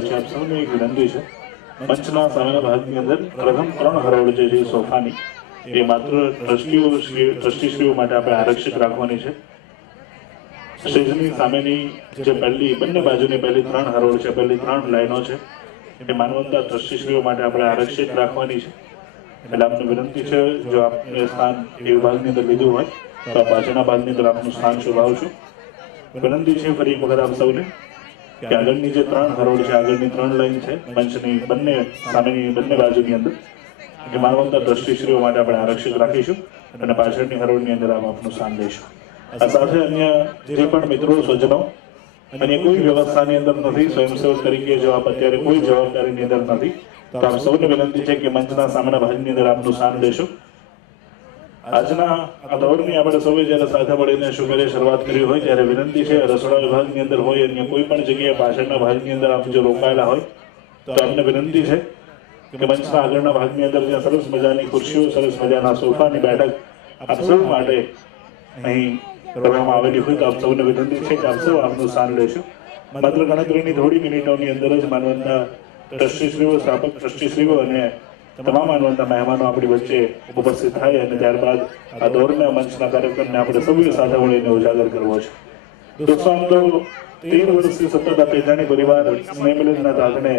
કરીએ છીએ. આપ સૌને એક વિનંતી છે, મંચના સામેના ભાગની અંદર પ્રથમ 3 હરોળ જે છે સોફાની એ માત્ર ટ્રસ્ટીશ્રીઓ માટે આપણે આરક્ષિત રાખવાની છે. સ્ટેજની સામેની જે બંને બાજુની પહેલી 3 હરોળ છે, પહેલી 3 લાઈનો છે એ માનવતા ટ્રસ્ટીશ્રીઓ માટે આપણે આરક્ષિત રાખવાની છે. એટલે આપને વિનંતી છે, જો આપને સ્થાન એ વિભાગની અંદર લીધું હોય તો આ પાછળના ભાગની અંદર આપનું સ્થાન શોભાવશું. વિનંતી છે ફરી એક વખત આપ સૌને કે આગળની જે 3 હરોળ છે, આગળની 3 લાઈન છે મંચની સામેની બંને બાજુની અંદર એ માનવતા ટ્રસ્ટીશ્રીઓ માટે આપણે આરક્ષિત રાખીશું અને પાછળની હરોળની અંદર આપનું સ્થાન લઈશું. આ સાથે અન્ય જે પણ મિત્રો સ્વજનો અને કોઈ વ્યવસ્થાની અંદર નથી, સ્વયંસેવક તરીકે જો આપ અત્યારે કોઈ જવાબદારીની અંદર નથી, તો આપ સૌને વિનંતી છે કે મંચના સામેના ભાગની અંદર આપનું સ્થાન લેશો. આજના આ દોરની આપણે સૌએ જ્યારે સાથે મળીને શુભેરે શરૂઆત કરી હોય ત્યારે વિનંતી છે, રસોડા વિભાગની અંદર હોય અન્ય કોઈ પણ જગ્યાએ પાછળના ભાગની અંદર આપ જો રોકાયેલા હોય તો આપને વિનંતી છે કે મંચના આગળના ભાગની અંદર જ્યાં સરસ મજાની ખુરશીઓ, સરસ મજાના સોફાની બેઠક આપ સૌ માટે અહીં કરવામાં આવેલી હોય તો આપ સૌને વિનંતી છે કે આપ સૌ આપનું સ્થાન લેશો. માત્ર ગણતરીની થોડી મિનિટોની અંદર જ માનવતા ટ્રસ્ટીશ્રીઓ, સ્થાપક ટ્રસ્ટીશ્રીઓ અને તમામ માનવતા મહેમાનો આપણી વચ્ચે ઉપસ્થિત થાય અને ત્યારબાદ આ દોરના મંચના કાર્યક્રમને આપણે સૌએ સાથે મળીને ઉજાગર કરવો છે. દોસ્તો, આમ તો 13 વર્ષથી સતત આ તેજાણી પરિવાર સ્નેહ મિલનના તાતણે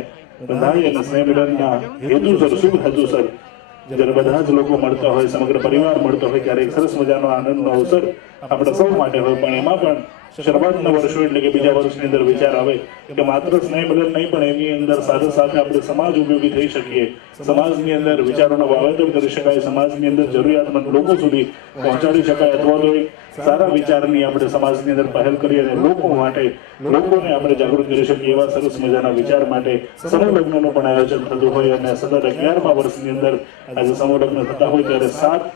બંધાઈ અને સ્નેહ મિલનના હેતુસર, શુભ હેતુસર જ્યારે બધા જ લોકો મળતા હોય, સમગ્ર પરિવાર મળતો હોય ત્યારે એક સરસ મજાનો આનંદનો અવસર આપણે સૌ માટે હોય. પણ એમાં પણ શરૂઆતના વર્ષો એટલે કે બીજા વર્ષની અંદર વિચાર આવે કે માત્ર સ્નેહ મિલન નહીં પણ એની અંદર સાથે સાથે આપણે સમાજ ઉપયોગી થઈ શકીએ, સમાજની અંદર વિચારોનો વાવેતર કરી શકાય, સમાજની અંદર જરૂરિયાતમંદ લોકો સુધી પહોંચાડી શકાય, અથવા તો એક સારા વિચારની આપણે સમાજની અંદર પહેલ કરી અને લોકોને આપણે જાગૃત કરી શકીએ એવા સરસ મજાના વિચાર માટે સમૂહ લગ્નનું પણ આયોજન થતું હોય. અને સતત 11મા વર્ષની અંદર આજે સમૂહ લગ્ન થતા હોય ત્યારે 7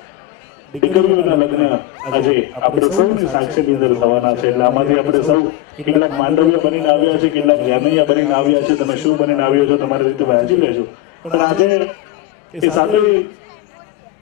દીકરીઓના લગ્ન આજે આપણે સૌની સાક્ષીની અંદર થવાના છે. એટલે આમાંથી આપણે સૌ કેટલાક માંડવ્ય બનીને આવ્યા છે, કેટલાક જાનૈયા બનીને આવ્યા છે. તમે શું બનીને આવ્યો છો તમારી રીતે વહેંચી લેજો. પણ આજે એ સાથે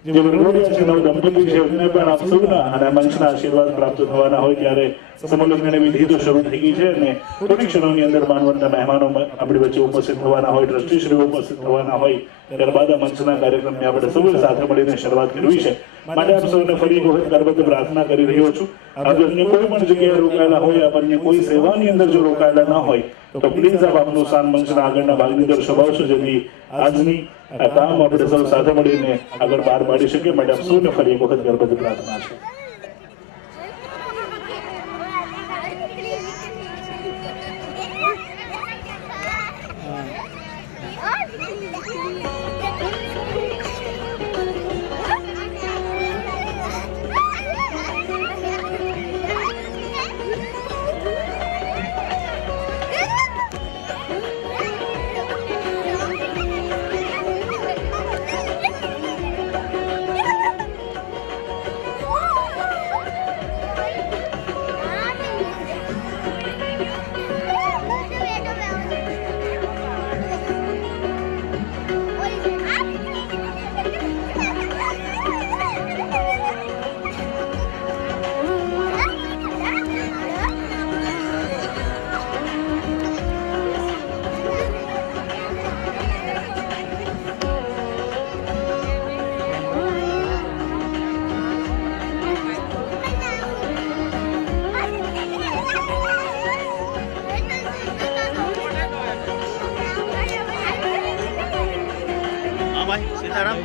જે વરઘોડિયા છે, નવ દંપતી છે, એમને પણ આપ સૌના અને મંચના આશીર્વાદ પ્રાપ્ત થવાના હોય ત્યારે સમૂહ લગ્નની વિધિ તો શરૂ થઈ ગઈ છે અને થોડી ક્ષણોની અંદર માનવંતના મહેમાનો આપણી વચ્ચે ઉપસ્થિત થવાના હોય, ટ્રસ્ટીશ્રીઓ ઉપસ્થિત થવાના હોય. ત્યારબાદ આ મંચના કાર્યક્રમની આપણે સૌએ સાથે મળીને શરૂઆત કરવી છે. માટે આપ સૌને ફરી એક વખત કરબદ્ધ પ્રાર્થના કરી રહ્યો છું. આપ અન્ય કોઈ પણ જગ્યાએ રોકાયેલા હોય, આપ અન્ય કોઈ સેવાની અંદર જો રોકાયેલા ન હોય તો પ્લીઝ આપ આપનું સ્થાન મંચના આગળના ભાગની અંદર શોભાવશો, જેથી આજની આ કામ આપણે સૌ સાથે મળીને આગળ પાર પાડી શકીએ. માટે આપ સૌને ફરી એક વખત કરબદ્ધ પ્રાર્થના છે. સીતારામ.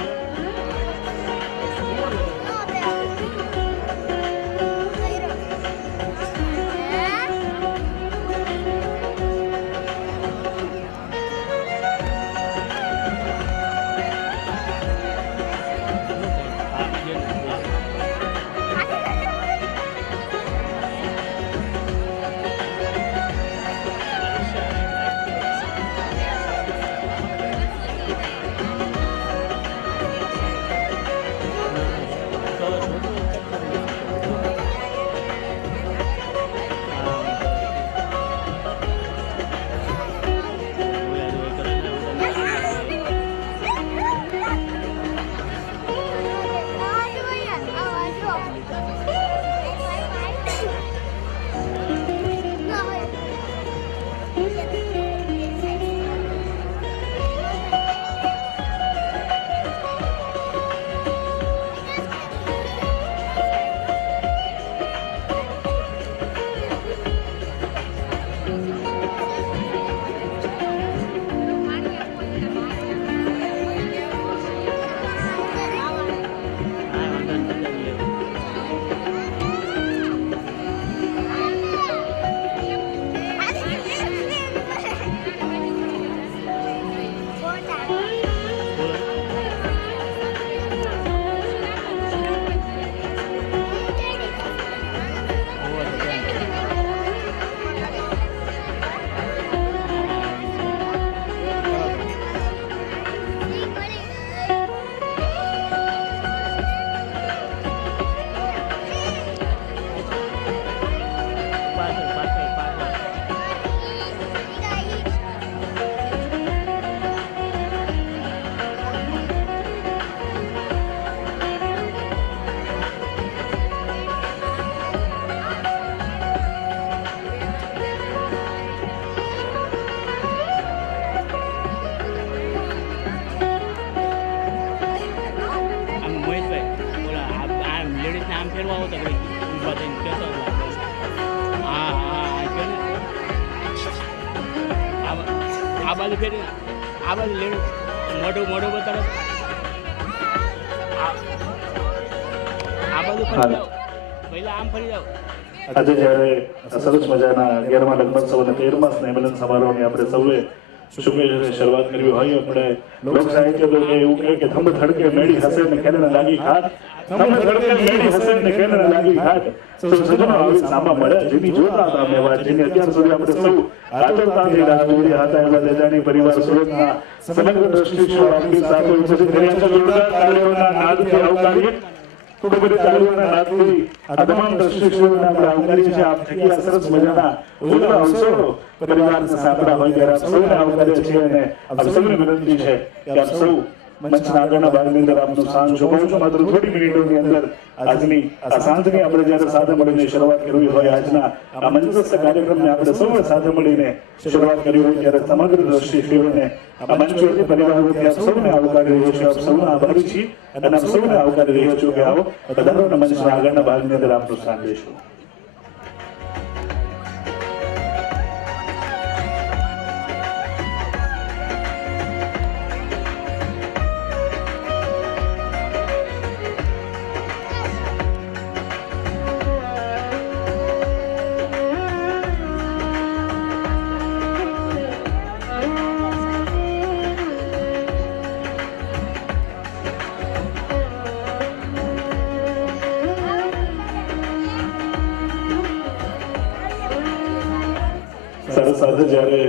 આ બાજુ ફેરી આ બાજુ લેડું મોઢું મોઢું બતાડો આ બાજુ ફરી જાઓ પહેલા આમ ફરી જાઓ આજે જ્યારે સરસ મજાના 11મા લગ્નોત્સવ અને 13મા સ્નેહમિલન સમારોહની આપણે સૌએ શુભેચ્છાની શરૂઆત કરવી હોય આપણે લોક સાહિત્ય એવું કહે કે થંભ થડકે મેળી હસે ને કેને લાગી ખાટ થંભ થડકે મેળી હસે ને કેને લાગી ખાટ સજનો આવી સામા મળ્યા જેની જોતા હતા અમે વાત જેની અત્યાર સુધી આપણે સૌ આતુરતાથી રાહ જોઈ રહ્યા હતા એવા દેજાણી પરિવાર સુરતના સમગ્ર દ્રષ્ટિક્ષેપ આપણી સાથે ઉપસ્થિત રહ્યા છે જોરદાર તાળીઓના નાદથી આવકારીએ ખૂબ બધી તાળીઓના નાદથી આ તમામ દ્રષ્ટિક્ષેપોને આપણે આવકારીએ છીએ આપ થકી આ સરસ મજાના ઉજળા અવસરો પરિવારના સાંકળા હોય ત્યારે આપ સૌને આવકારીએ છીએ અને આપ સૌને વિનંતી છે કે આપ સૌ મંચના આગળના ભાગની અંદર આપનું સ્થાન શોભાવું છું માત્ર થોડી મિનિટોની અંદર આજની આ સાંજની આપણે જ્યારે સાથે મળીને શરૂઆત કરવી હોય આજના આ મંચસ્થ કાર્યક્રમને આપણે સૌએ સાથે મળીને શરૂઆત કરવી હોય ત્યારે સમગ્ર દ્રષ્ટિક્ષેપોને આ મંચોથી પરિવારોથી આપ સૌને આવકારી રહ્યો છું આપ સૌના આભારી છીએ અને આપ સૌને આવકારી રહ્યો છું કે આવો પધારો મંચના આગળના ભાગની અંદર આપનું સ્થાન લઈશું સાથે જ્યારે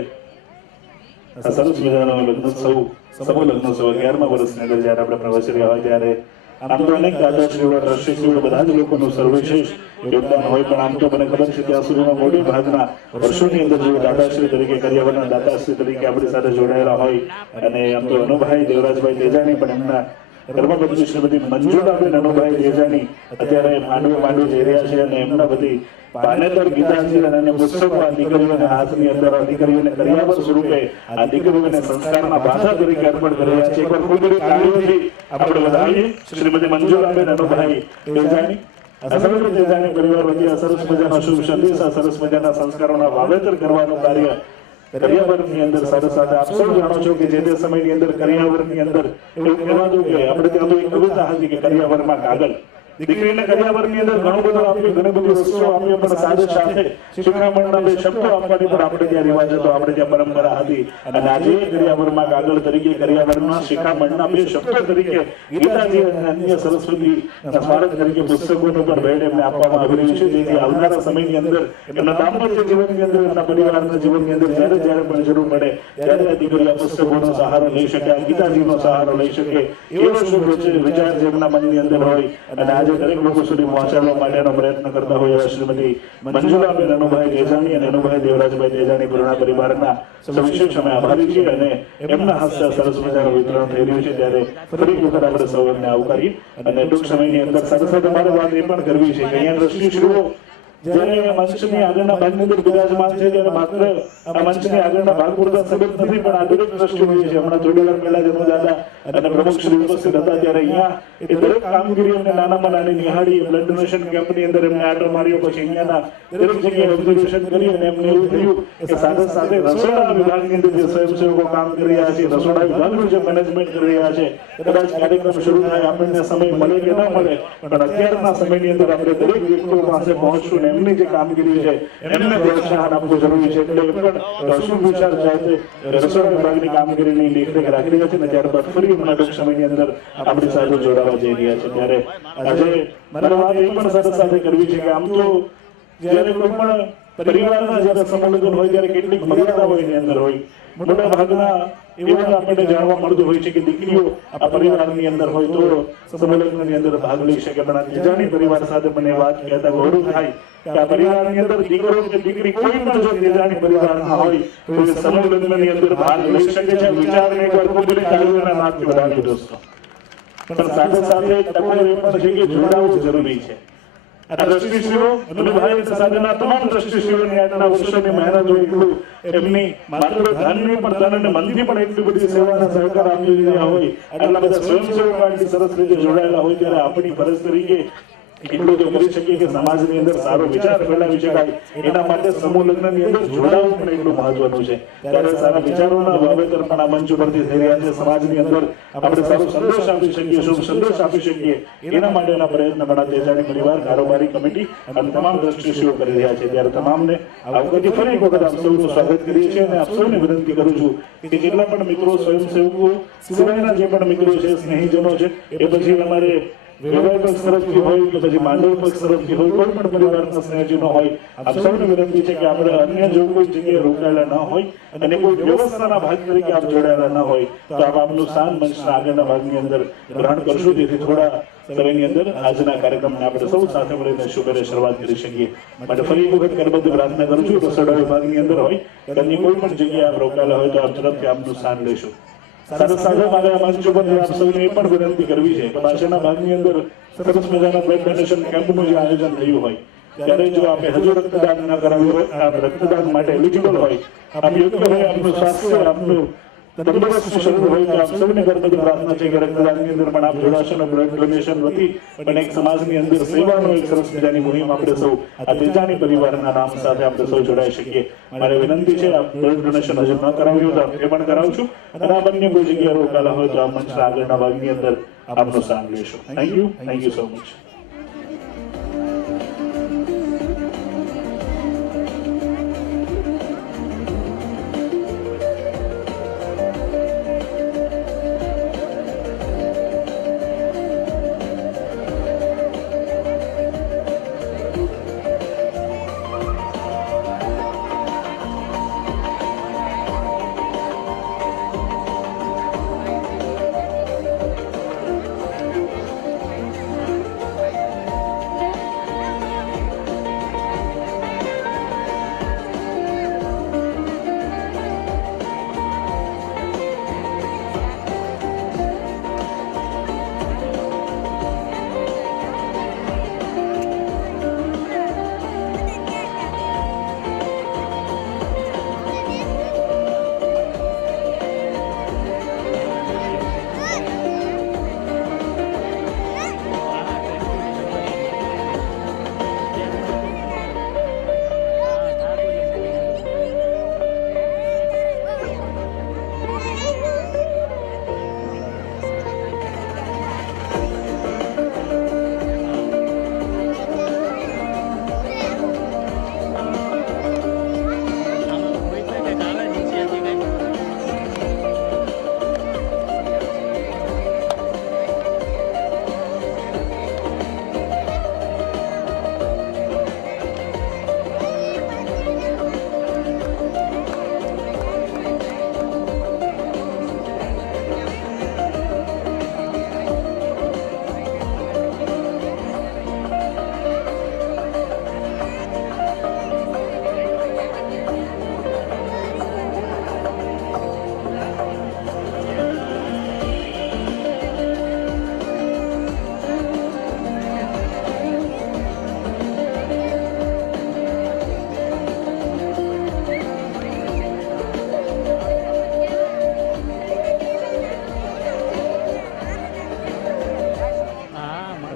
સરસ મજાનો લગ્નોત્સવ સમૂહ લગ્નોત્સવ 11મા વર્ષની અંદર જ્યારે આપણે પ્રવેશી રહ્યા હોય ત્યારે આમ તો અનેક દાદાશ્રીઓ ટ્રસ્ટીશ્રીઓ બધા જ લોકોનું સર્વશ્રેષ્ઠ યોગદાન હોય પણ આમ તો મને ખબર છે ત્યાં સુધીમાં મોટી ભાગના વર્ષોની અંદર જો દાદાશ્રી તરીકે કરિયાવરના દાતાશ્રી તરીકે આપણી સાથે જોડાયેલા હોય અને આમ તો અનુભાઈ દેવરાજભાઈ તેજાણી પણ એમના ધર્મપત્ની શ્રીમતી મંજુલાબેન અનુભાઈ તેજાણી અત્યારે માંડવી જઈ રહ્યા છે અને એમના બધી પાનેતર ગીતાજી અને પુસ્તકો આ દીકરીઓને હાથની અંદર આ દીકરીઓને કરિયાવર સ્વરૂપે આ દીકરીઓને સંસ્કારના બાધા તરીકે અર્પણ કરી રહ્યા છે એકવાર ખૂબ બધી તાળીઓથી આપણે વધાવીએ શ્રીમતી મંજુલાબેન અનુભાઈ તેજાણી સમગ્ર તેજાણી પરિવાર વતી આ સરસ મજાના શુભ સંદેશ આ સરસ મજાના સંસ્કારોના વાવેતર કરવાનું કાર્ય કરિયાવરની અંદર સાથે સાથે આપ સૌ જાણો છો કે જે તે સમયની અંદર કરિયાવરની અંદર એવું કહેવાતું કે આપણે ત્યાં તો એક કવિતા હતી કે કરિયાવરમાં કાગળ દીકરીને કરિયાવરની અંદર ઘણું બધું આપ્યું ઘણી બધી વસ્તુઓ આપી પણ સાથે સાથે શિખામણના બે શબ્દો આપવાની પણ આપણે ત્યાં રિવાજ હતો આપણે ત્યાં પરંપરા હતી અને આજે કરિયાવરમાં કાગળ તરીકે કરિયાવરના શિખામણના બે શબ્દો તરીકે ગીતાજી અને અન્ય સરસ્વતી સ્મારક તરીકે પુસ્તકોનું પણ ભેટ એમને આપવામાં આવી રહ્યું છે જેથી આવનારા સમયની અંદર એમના દાંપત્ય જીવનની અંદર એમના પરિવારના જીવનની અંદર જ્યારે જ્યારે પણ જરૂર પડે ત્યારે આ દીકરી આ પુસ્તકોનો સહારો લઈ શકે આ ગીતાજીનો સહારો લઈ શકે એવો શુભ વિચાર જેમના મનની અંદર હોય અને આજે દરેક લોકો સુધી પહોંચાડવા માટેનો પ્રયત્ન કરતા હોય એવા શ્રીમતી મંજુલાબેન અનુભાઈ તેજાણી અને અનુભાઈ દેવરાજભાઈ તેજાણી પૂર્ણા પરિવારના સવિશેષ અમે આભારી છીએ અને એમના હસ્તે સરસ મજાનું વિતરણ થઈ રહ્યું છે ત્યારે ફરી વખત આપણે સૌ એમને આવકારીએ અને ટૂંક સમયની અંદર સાથે સાથે મારે વાત એ પણ કરવી છે કે અહીંયા દ્રષ્ટિશ્રીઓ જ્યારે મંચની આગળના ભાગની અંદર બિરાજમાન છે ત્યારે માત્ર આ મંચની આગળના ભાગ પૂરતા સંબંધ નથી, પણ આ દરેક ટ્રસ્ટીઓ છે હમણાં થોડી વાર પહેલા જન્મદાતા અને પ્રમુખ શ્રી ઉપસ્થિત હતા ત્યારે અહીંયા એ દરેક કામગીરી એમને નાનામાં નાની નિહાળી, બ્લડ ડોનેશન કેમ્પની અંદર એમને આટો માર્યો, પછી અહીંયાના દરેક જગ્યાએ ઓબ્ઝર્વેશન કરી અને એમને એવું થયું કે સાથે સાથે રસોડા વિભાગની અંદર જે સ્વયંસેવકો કામ કરી રહ્યા છે, રસોડા વિભાગનું જે મેનેજમેન્ટ કરી રહ્યા છે, કદાચ કાર્યક્રમ શરૂ થાય આપણને સમય મળે કે ના મળે, પણ અત્યારના સમયની અંદર આપણે દરેક વ્યક્તિઓ પાસે પહોંચશું ને એમની જે કામગીરી છે એમને પ્રોત્સાહન આપવું જરૂરી છે. એટલે એ પણ શું વિચાર છે રસોડા વિભાગની કામગીરીની દેખરેખ રાખી રહ્યા છે ને ત્યારબાદ ફરી હમણાં ટૂંક સમયની અંદર આપણી સાથે જોડાવા જઈ રહ્યા છે. ત્યારે આજે મારે વાત એ પણ સાથે કરવી છે કે આમ તો જ્યારે કોઈ પણ પરિવારના જ્યારે સમૂહલગ્ન હોય ત્યારે કેટલીક મર્યાદાઓ એની અંદર હોય. મોટા ભાગના એવું આપણને જાણવા મળતું હોય છે કે દીકરીઓ આ પરિવારની અંદર હોય તો સમૂહલગ્નની અંદર ભાગ લઈ શકે, પણ આ ત્રીજાની પરિવાર સાથે મને વાત કહેતા ગૌરવ થાય કે આ પરિવારની અંદર દીકરો કે દીકરી કોઈ પણ જો ત્રીજાની પરિવારના હોય તો એ સમૂહલગ્નની અંદર ભાગ લઈ શકે છે. વિચારને એકવાર ખુદને તાળીઓના નાદથી વધાવી દોસ્તો. પણ સાથે સાથે તકો એ પણ છે કે જોડાવું જરૂરી છે. આ ટ્રસ્ટીશ્રીઓ અને ભાઈ સાથેના તમામ ટ્રસ્ટીશ્રીઓની આજના વર્ષોની મહેનત હોય એટલું એમની માત્ર ધનની પણ તન અને મનથી પણ એટલી બધી સેવાના સહકાર આપી રહ્યા હોય, આટલા બધા સ્વયંસેવકો આટલી સરસ રીતે જોડાયેલા હોય ત્યારે આપણી ફરજ તરીકે એટલું તો કરી શકીએ કે સમાજની અંદર સારો વિચાર ફેલાવી શકાય. એના માટે સમૂહ લગ્નની અંદર જોડાવું પણ એટલું મહત્વનું છે. ત્યારે સારા વિચારોના વાવેતર પણ આ મંચ ઉપરથી થઈ રહ્યા છે. સમાજની અંદર આપણે સારો સંદેશ આપી શકીએ, શુભ સંદેશ આપી શકીએ, એના માટેના પ્રયત્ન ઘણા તેજાની પરિવાર, કારોબારી કમિટી અને તમામ ટ્રસ્ટીઓ કરી રહ્યા છે. ત્યારે તમામને આવકારથી ફરી એક વખત આપ સૌનું સ્વાગત કરીએ છીએ અને આપ સૌને વિનંતી કરું છું કે જેટલા પણ મિત્રો સ્વયંસેવકો સિવાયના જે પણ મિત્રો છે, સ્નેહીજનો છે, એ પછી અમારે વિવાહ પક્ષ તરફથી હોય કે પછી માંડવ પક્ષ તરફથી હોય, કોઈ પણ પરિવારના સ્નેહજનો હોય, આપ સૌને વિનંતી છે કે આપણે અન્ય જો કોઈ જગ્યાએ રોકાયેલા ન હોય અને કોઈ વ્યવસ્થાના ભાગ તરીકે આપ જોડાયેલા ન હોય તો આપ આપનું સ્થાન મંચના આગળના ભાગની અંદર ગ્રહણ કરશું, જેથી થોડા સમયની અંદર આજના કાર્યક્રમને આપણે સૌ સાથે મળીને શુભેરે શરૂઆત કરી શકીએ. માટે ફરી એક વખત કરબદ્ધ પ્રાર્થના કરું છું, રસોડા વિભાગની અંદર હોય કે અન્ય કોઈ પણ જગ્યાએ આપ રોકાયેલા હોય તો આપ ઝડપથી આપનું સ્થાન લેશું. સાથે સાથે મારે આ મંચ ઉપર આપ સૌને એ પણ વિનંતી કરવી છે કે પાછળના ભાગની અંદર સરસ મજાના બ્લડ ડોનેશન કેમ્પનું જે આયોજન થયું હોય ત્યારે જો આપણે હજુ રક્તદાન ન કરાવ્યું હોય, આપ રક્તદાન માટે એલિજિબલ હોય, આપ યોગ્ય હોય, આપનું સ્વાસ્થ્ય આપનું તંદુરસ્ત શરીર હોય તો આપ સૌને કરબદ્ધ પ્રાર્થના છે કે રક્તદાનની અંદર પણ આપ જોડાશો અને બ્લડ ડોનેશન વતી પણ એક સમાજની અંદર સેવાનો એક સરસ મજાની મુહિમ આપણે સૌ આ ત્રીજાની પરિવારના નામ સાથે આપણે સૌ જોડાઈ શકીએ. મારે વિનંતી છે આપ બ્લડ ડોનેશન હજુ ન કરાવ્યું તો એ પણ કરાવું છું અને આ બંને કોઈ જગ્યાએ રોકાયેલા હોય તો આ મંચના આગળના ભાગની અંદર આપનું સ્થાન લેશું. Thank you so much.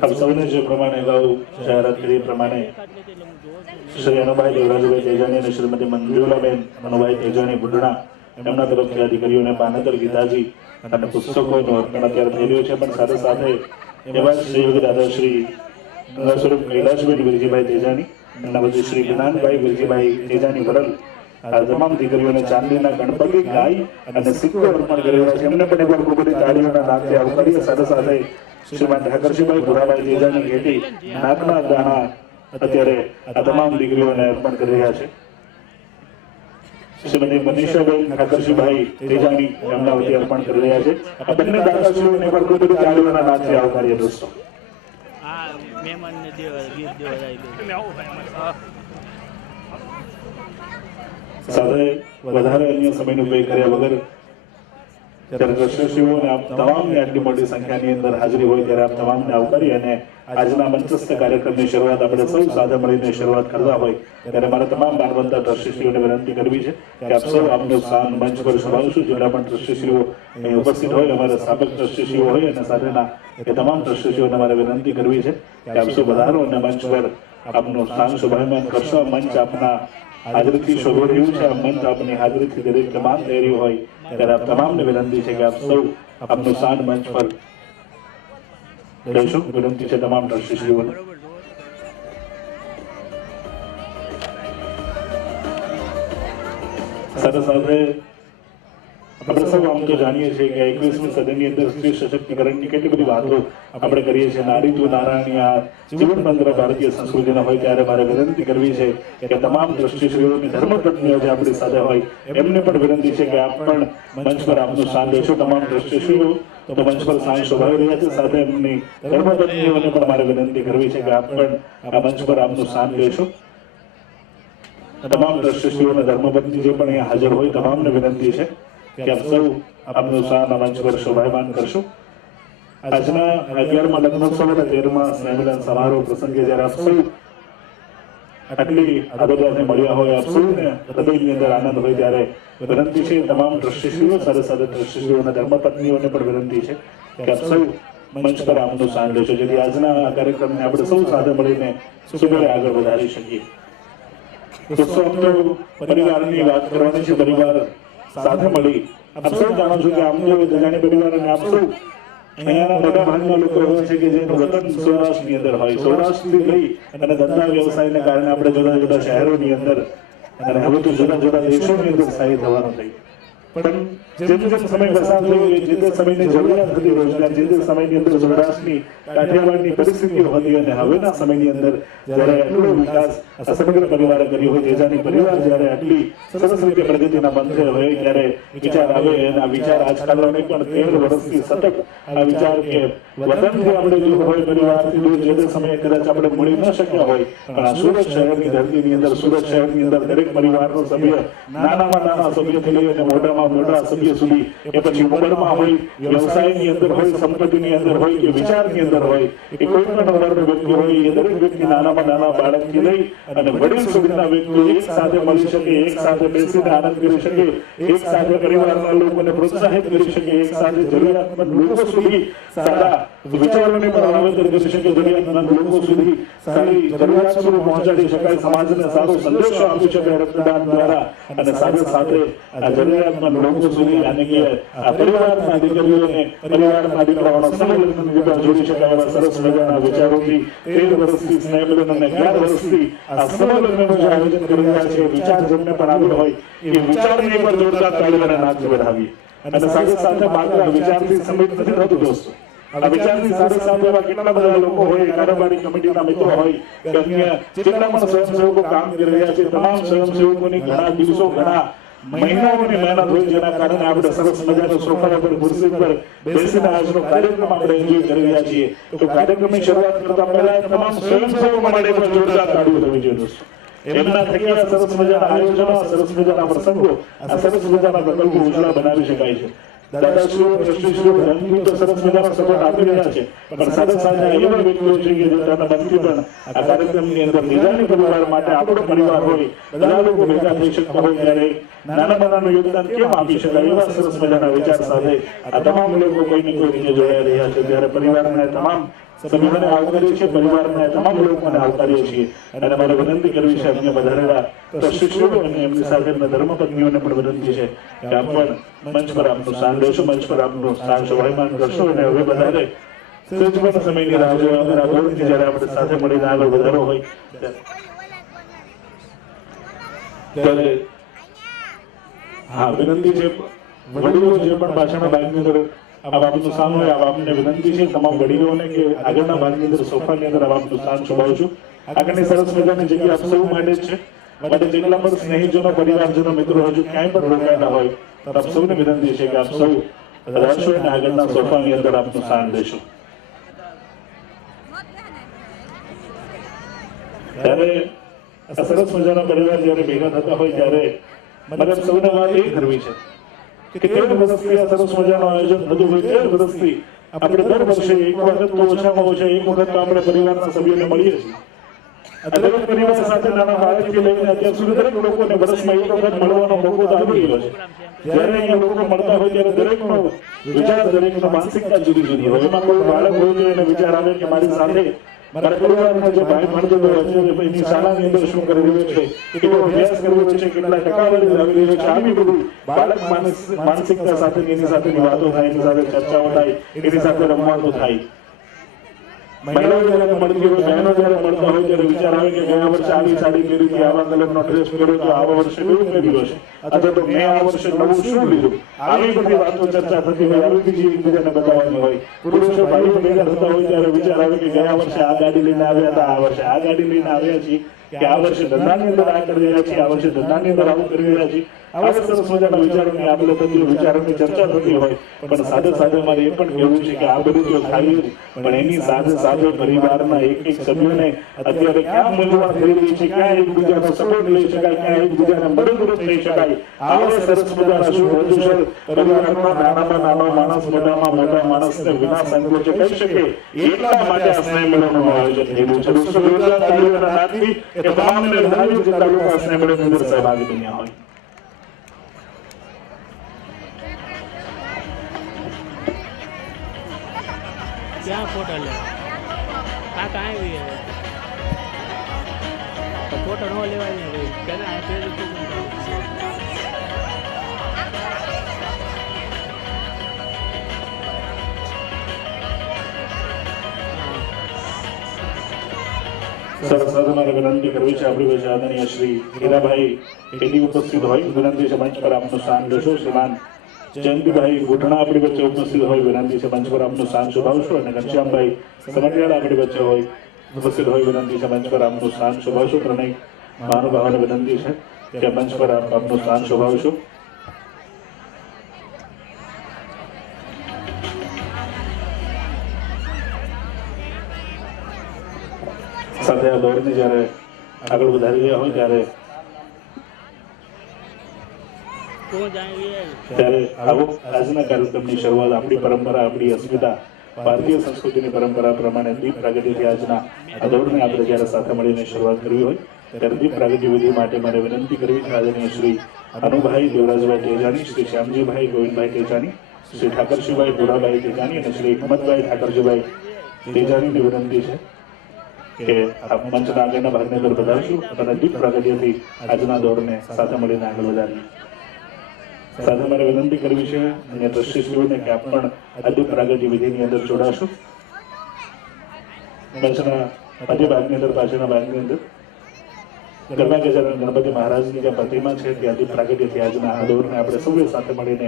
આપ સૌને જે પ્રમાણે અગાઉ જાહેરાત કરી એ પ્રમાણે શ્રી અનુભાઈ દેવરાજભાઈ તેજાણી અને શ્રીમતી મંજુલાબેન અનુભાઈ તેજાણી બુઢણા એમના તરફથી અધિકારીઓને બાનદર ગીતાજી અને પુસ્તકોનું અર્પણ અત્યારે થઈ રહ્યું છે, પણ સાથે સાથે એવા શ્રી યોગી દાદા શ્રી ગંગા સ્વરૂપ કૈલાસભાઈ વિરજીભાઈ તેજાણી એમના પછી શ્રી જ્ઞાનભાઈ વિરજીભાઈ તેજાણી વરલ આ તમામ દીકરીઓને ચાંદીના ગણપતિ ગાય અને સિક્કો અર્પણ કરી રહ્યા છે. એમને પણ એકવાર ખૂબ બધી તાળીઓના નાદથી આવકારીએ. સાથે સાથે શ્રીમાન ઠાકરસિંહભાઈ ભુરાભાઈ તેજાણી ઘેટી નાગના દાણા અત્યારે આ તમામ દીકરીઓને અર્પણ કરી રહ્યા છે. શ્રીમતી મનીષાબેન ઠાકરસિંહભાઈ તેજાણી એમના વતી અર્પણ કરી રહ્યા છે. આ બંને દાદાશ્રીઓને એકવાર ખૂબ બધી તાળીઓના નાદથી આવકારીએ દોસ્તો. હા, મહેમાનને ગીત દેવા સાથે વધારે અન્ય સમયનું કંઈ કર્યા વગર ત્યારે દ્રશ્યશ્રીઓને આપ તમામને આટલી મોટી સંખ્યાની અંદર હાજરી હોય ત્યારે આપ તમામને આવકારી અને આજના મંચસ્થ કાર્યક્રમની શરૂઆત આપણે સૌ સાથે મળીને શરૂઆત કરતા હોય ત્યારે મારા તમામ માનવંતા દ્રશ્યશ્રીઓને વિનંતી કરવી છે કે આપ સૌ આપનું સ્થાન મંચ પર સંભાળશું. જેટલા પણ દ્રશ્યશ્રીઓ અહીં ઉપસ્થિત હોય, અમારા સ્થાપક દ્રશ્યશ્રીઓ હોય અને સાથેના એ તમામ દ્રશ્યશ્રીઓને મારે વિનંતી કરવી છે કે આપ સૌ વધારો અને મંચ પર આપનું સ્થાન શોભાયમાન કરશો. મંચ આપના હાજરીથી શોભી રહ્યું છે. આ મંચ આપની હાજરીથી દરેક તમામ થઈ રહ્યું હોય ત્યારે આપ તમામને વિનંતી છે કે આપ સૌ આપનું સ્થાન મંચ પર લઈશું. વિનંતી છે તમામ દ્રશ્યશ્રીઓને. સાથે સાથે આપણે સૌ આમ તો જાણીએ છીએ કે 21મી સદીની અંદર સ્ત્રી સશક્તિકરણની કેટલી બધી વાતો આપણે કરીએ છીએ. નારી તું નારાયણી આ જીવન મંત્ર ભારતીય સંસ્કૃતિના હોય ત્યારે મારે વિનંતી કરવી છે કે તમામ દ્રષ્ટિશ્રીઓની ધર્મપત્નીઓ જે આપણી સાથે હોય એમને પણ વિનંતી છે કે આપ પણ મંચ પર આપનું સ્થાન લેશો. તમામ દ્રષ્ટિશ્રીઓ તો મંચ પર સ્થાન શોભાવી રહ્યા છે. સાથે એમની ધર્મપત્નીઓને પણ મારે વિનંતી કરવી છે કે આપ પણ આ મંચ પર આપનું સ્થાન લેશો. તમામ દ્રષ્ટિશ્રીઓને ધર્મપત્ની જે પણ અહીંયા હાજર હોય તમામને વિનંતી છે કે આપ સૌ આપનું સ્થાન આ મંચ પર શોભાયમાન કરશો. આજના 11મા લગ્નોત્સવ અને 13મા સ્નેહમિલન સમારોહ પ્રસંગે જ્યારે આપ સૌ આટલી આદરથી મળ્યા હોય, આપ સૌને હૃદયની અંદર આનંદ હોય ત્યારે વિનંતી છે તમામ દ્રષ્ટિશ્રીઓ સાથે સાથે દ્રષ્ટિશ્રીઓના ધર્મપત્નીઓને પણ વિનંતી છે કે આપ સૌ મંચ પર આપનું સ્થાન લેશો, જેથી આજના આ કાર્યક્રમને આપણે સૌ સાથે મળીને સુખરે આગળ વધારી શકીએ. દોસ્તો, આમ તો પરિવારની વાત કરવાની છે. પરિવાર સાથે મળી આપ સૌ જાણો છો કે આમ તો તેજાણી પરિવાર અને આપ સૌ અહીંયાના મોટા ભાગના લોકો એવા છે કે જેનું વતન સૌરાષ્ટ્રની અંદર હોય. સૌરાષ્ટ્રથી લઈ અને ધંધા વ્યવસાયને કારણે આપણે જુદા જુદા શહેરોની અંદર અને હવે તો જુદા જુદા દેશોની અંદર સ્થાયી થવાનું થયું. પણ જેમ જેમ સમય પસાર થયો એ જે તે સમયની જરૂરિયાત હતી રોજગાર, જે તે સમયની અંદર સૌરાષ્ટ્રની કાઠિયાવાડની પરિસ્થિતિઓ હતી અને હવેના સમયની અંદર જ્યારે આટલો વિકાસ આ સમગ્ર પરિવારે કર્યો હોય, તેજાની પરિવાર જ્યારે આટલી સરસ રીતે પ્રગતિના પંથે હોય ત્યારે વિચાર આવે અને આ વિચાર આજકાલનો નહીં પણ 13 વર્ષથી સતત આ વિચાર કે વતનથી આપણે જો હોય પરિવારથી દૂર જે તે સમયે કદાચ આપણે મળી ન શક્યા હોય, પણ આ સુરત શહેરની ધરતીની અંદર સુરત શહેરની અંદર દરેક પરિવારનો સભ્ય નાનામાં નાના સભ્યથી લઈ અને મોટા સભ્ય સુધી એ પછી ઉંમરમાં હોય, વ્યવસાયની અંદર હોય, સંપત્તિની અંદર હોય કે વિચારની અંદર હોય, એ કોઈ પણ ઉંમરનો વ્યક્તિ હોય, એ દરેક વ્યક્તિ નાનામાં નાના બાળકથી લઈ અને વડીલ સુધીના વ્યક્તિઓ એક સાથે મળી શકે, એક સાથે બેસીને આનંદ કરી શકે, એક સાથે પરિવારના લોકોને પ્રોત્સાહિત કરી શકે, એક સાથે જરૂરિયાતમંદ લોકો સુધી સારા વિચારોને પણ વાવેતર કરી શકે, જરૂરિયાતમંદ લોકો સુધી સારી જરૂરિયાત સુધી પહોંચાડી શકાય, સમાજને સારો સંદેશો આપી શકાય રક્તદાન દ્વારા. અને સાથે સાથે આ જરૂરિયાતમંદ લોકો સુધી યાની કે આ પરિવારના દીકરીઓને પરિવારના દીકરાઓના સમલગ્નની વિચાર જોડી શકાય એવા સરસ મજાના વિચારોથી 13 વર્ષથી સ્નેહમિલન અને 11 વર્ષથી આ સમલગ્નનું જે આયોજન કરી રહ્યા છે, વિચાર જેમને પણ આવ્યો હોય એ વિચારની એકવાર જોરદાર તાળીઓના નાદ વધાવીએ. અને સાથે સાથે માત્ર આ વિચારથી સમિત નથી થતું દોસ્તો. આ વિચારની સાથે સાથે એવા કેટલા બધા લોકો હોય, કારોબારી કમિટીના મિત્રો હોય કે અન્ય જેટલા પણ સ્વયંસેવકો કામ કરી રહ્યા છે, તમામ સ્વયંસેવકોની ઘણા દિવસો ઘણા મહિનાઓની મહેનત હોય, જેના કારણે આપણે સરસ મજાનો સોફા પર ખુરશી પર બેસીને આજનો કાર્યક્રમ આપણે એન્જોય કરી રહ્યા છીએ. તો કાર્યક્રમની શરૂઆત કરતા પહેલા તમામ સ્વયંસેવકો માટે પણ જોરદાર તાળીઓ થવી જોઈએ દોસ્તો. એમના થકી આ સરસ મજાના આયોજનો, આ સરસ મજાના પ્રસંગો, આ સરસ મજાના પ્રકલ્પો ઉજળા બનાવી શકાય છે. દાદાશ્રીઓ, ટ્રસ્ટીશ્રીઓ ધર્મથી તો સરસ મજાનો સપોર્ટ આપી રહ્યા છે, પણ સાથે સાથે એવા વ્યક્તિઓ છે કે જેના મનથી પણ આ કાર્યક્રમની અંદર તેજાની પરિવાર માટે આપણો પરિવાર હોય, બધા લોકો ભેગા થઈ શકતા હોય ત્યારે નાનામાં નાનું યોગદાન કેમ આપી શકાય એવા સરસ મજાના વિચાર સાથે આ તમામ લોકો કોઈને કોઈ રીતે જોડાઈ રહ્યા છે. ત્યારે પરિવારના તમામ સભ્યોને આવકારીએ છીએ, પરિવારના તમામ લોકોને આવકારીએ છીએ અને મારે વિનંતી કરવી છે અમને વધારેલા ટ્રસ્ટીશ્રીઓ અને એમની સાથેના ધર્મપત્નીઓને પણ વિનંતી છે કે આપ પણ મંચ પર આપનું સ્થાન લેશો, મંચ પર આપનું સ્થાન શોભાયમાન કરશો અને હવે વધારે સજ્જન સમયની રાહ જોઈ અમે રાઘવનથી જ્યારે આપણે સાથે મળીને આગળ વધારો હોય ત્યારે હા વિનંતી છે વડીલો જે પણ પાછળના ભાગની અંદર આ બાબતનું સ્થાન હોય આ બાબતને વિનંતી છે તમામ વડીલોને કે આગળના ભાગની અંદર સોફાની અંદર આ બાબતનું સ્થાન શોભાવશું. આગળની સરસ મજાની જગ્યા આપ સૌ માટે જ છે માટે જેટલા પણ સ્નેહીજનો પરિવારજનો મિત્રો હજુ ક્યાંય પણ રોકાયેલા હોય તો આપ સૌને વિનંતી છે કે આપ સૌ રહેશો અને આગળના સોફાની અંદર આપનું સ્થાન લેશો. ત્યારે આ સરસ મજાના પરિવાર જ્યારે ભેગા થતા હોય ત્યારે મને સૌને વાત એ કરવી છે કે 13 વર્ષથી આ સરસ મજાનું આયોજન થતું હોય 13 વર્ષથી આપણે દર વર્ષે એક વખત તો ઓછામાં ઓછા એક વખત તો આપણે પરિવારના સભ્યોને મળીએ છીએ. દરેક પરિવાર સાથે નાના બાળકથી લઈને અત્યાર સુધી દરેક લોકોને વર્ષમાં એક વખત મળવાનો મોકો તો આવી રહ્યો છે. જ્યારે અહીંયા લોકો મળતા હોય ત્યારે દરેકનો વિચાર દરેકનો માનસિકતા જુદી જુદી હોય. એમાં કોઈ બાળક હોય તો એને વિચાર આવે કે મારી સાથે મારા પરિવારમાં જે ભાઈ ભણતો હોય અત્યારે એની શાળાની અંદર શું કરી રહ્યો છે, કેટલો અભ્યાસ કરી રહ્યો છે, કેટલા ટકાવારી લાવી રહ્યો છે, આવી બધું બાળક માનસિકતા સાથે એની સાથેની વાતો થાય, એની સાથે ચર્ચાઓ થાય, એની સાથે રમવાનું થાય. મહિલાઓ જ્યારે મળતી હોય, બહેનો જ્યારે મળતા હોય ત્યારે વિચાર આવે કે ગયા વર્ષે આવી સાડી પહેરી હતી, આવા કલરનો ડ્રેસ પહેર્યો તો આવા વર્ષે કેવું પહેર્યું હશે, અથવા તો મેં આ વર્ષે નવું શું લીધું, આવી બધી વાતો ચર્ચા થતી હોય, આવી બીજી એકબીજાને બતાવવાની હોય. પુરુષો ભાઈઓ ભેગા થતા હોય ત્યારે વિચાર આવે કે ગયા વર્ષે આ ગાડી લઈને આવ્યા હતા, આ વર્ષે આ ગાડી લઈને આવ્યા છીએ, કે આ વર્ષે ધંધાની અંદર આ કરી રહ્યા છીએ, આ વર્ષે ધંધાની અંદર આવું કરી રહ્યા છીએ. આવા સરસ મજાના વિચારોની આપણે થતી વિચારોની ચર્ચા થતી હોય પણ સાથે સાથે મારે એ પણ કહેવું છે કે આ બધું તો થાય જ પણ એની સાથે સાથે પરિવારના એક સભ્યોને અત્યારે ક્યાં મૂંઝવણ થઈ રહી છે, ક્યાં એકબીજાનો સપોર્ટ લઈ શકાય, ક્યાં એકબીજાને મદદરૂપ થઈ શકાય, આવા સરસ મજાના શું વધુ પરિવારનો નાનામાં નાનો માણસ મોટામાં મોટા માણસને વિના સંકોચે કહી શકે એટલા માટે આ સ્નેહ મિલનનું આયોજન થયેલું છે. દોસ્તો જોરદાર તાળીઓના નાદથી એ તમામને વધાવી જેટલા લોકો આ સ્નેહ મિલનની અંદર સહભાગી બન્યા હોય. क्या फोटो ले काका आई है तो फोटो नो लेवानी है केना है पेज पे સરસ મારે વિનંતી કરવી છે આપણી વચ્ચે આદરણીય શ્રી હીરાભાઈ એની ઉપસ્થિત હોય વિનંતી છે મંચ પર આપનું સ્થાન લેશો. શ્રીમાન જયંતિભાઈ ઘોટણા આપણી વચ્ચે ઉપસ્થિત હોય વિનંતી છે મંચ પર આપનું સ્થાન શોભાવશો અને ઘનશ્યામભાઈ સમટિયાળા આપણી વચ્ચે હોય ઉપસ્થિત હોય વિનંતી છે મંચ પર આપનું સ્થાન શોભાવશો. ત્રણેય મહાનુભાવોને વિનંતી છે કે મંચ પર આપનું સ્થાન શોભાવશો. સાથે આ દોડને જ્યારે આગળ વધારી રહ્યા હોય ત્યારે ત્યારે આવો આજના કાર્યક્રમની શરૂઆત આપણી પરંપરા આપણી અસ્મિતા ભારતીય સંસ્કૃતિની પરંપરા પ્રમાણે દીપ પ્રાગટ્યથી આજના આ દોડને આપણે જ્યારે સાથે મળીને શરૂઆત કરવી હોય ત્યારે દીપ પ્રાગટ્ય વિધિ માટે મારે વિનંતી કરવી છે આદરણીય શ્રી અનુભાઈ દેવરાજભાઈ તેજાણી, શ્રી શ્યામજીભાઈ ગોવિંદભાઈ તેજાણી, શ્રી ઠાકરશીભાઈ ભુરાભાઈ તેજાણી અને શ્રી હિંમતભાઈ ઠાકરજીભાઈ તેજાણીની વિનંતી છે કે આપ મંચના આગળના ભાગની અંદર વધારશું અને દીપ પ્રાગટ્યથી આજના દોડને સાથે મળીને આગળ વધારીએ. સાથે મારે વિનંતી કરવી છે અને ટ્રસ્ટીશ્રીઓને કે આપ પણ આ દીપ પ્રાગટ્ય વિધિની અંદર જોડાશો. મંચના મધ્ય ભાગની અંદર પાછળના ભાગની અંદર ગરબા ગજાનન ગણપતિ મહારાજની જે પ્રતિમા છે ત્યાં દીપ પ્રાગટ્યથી આજના આ દોડને આપણે સૌએ સાથે મળીને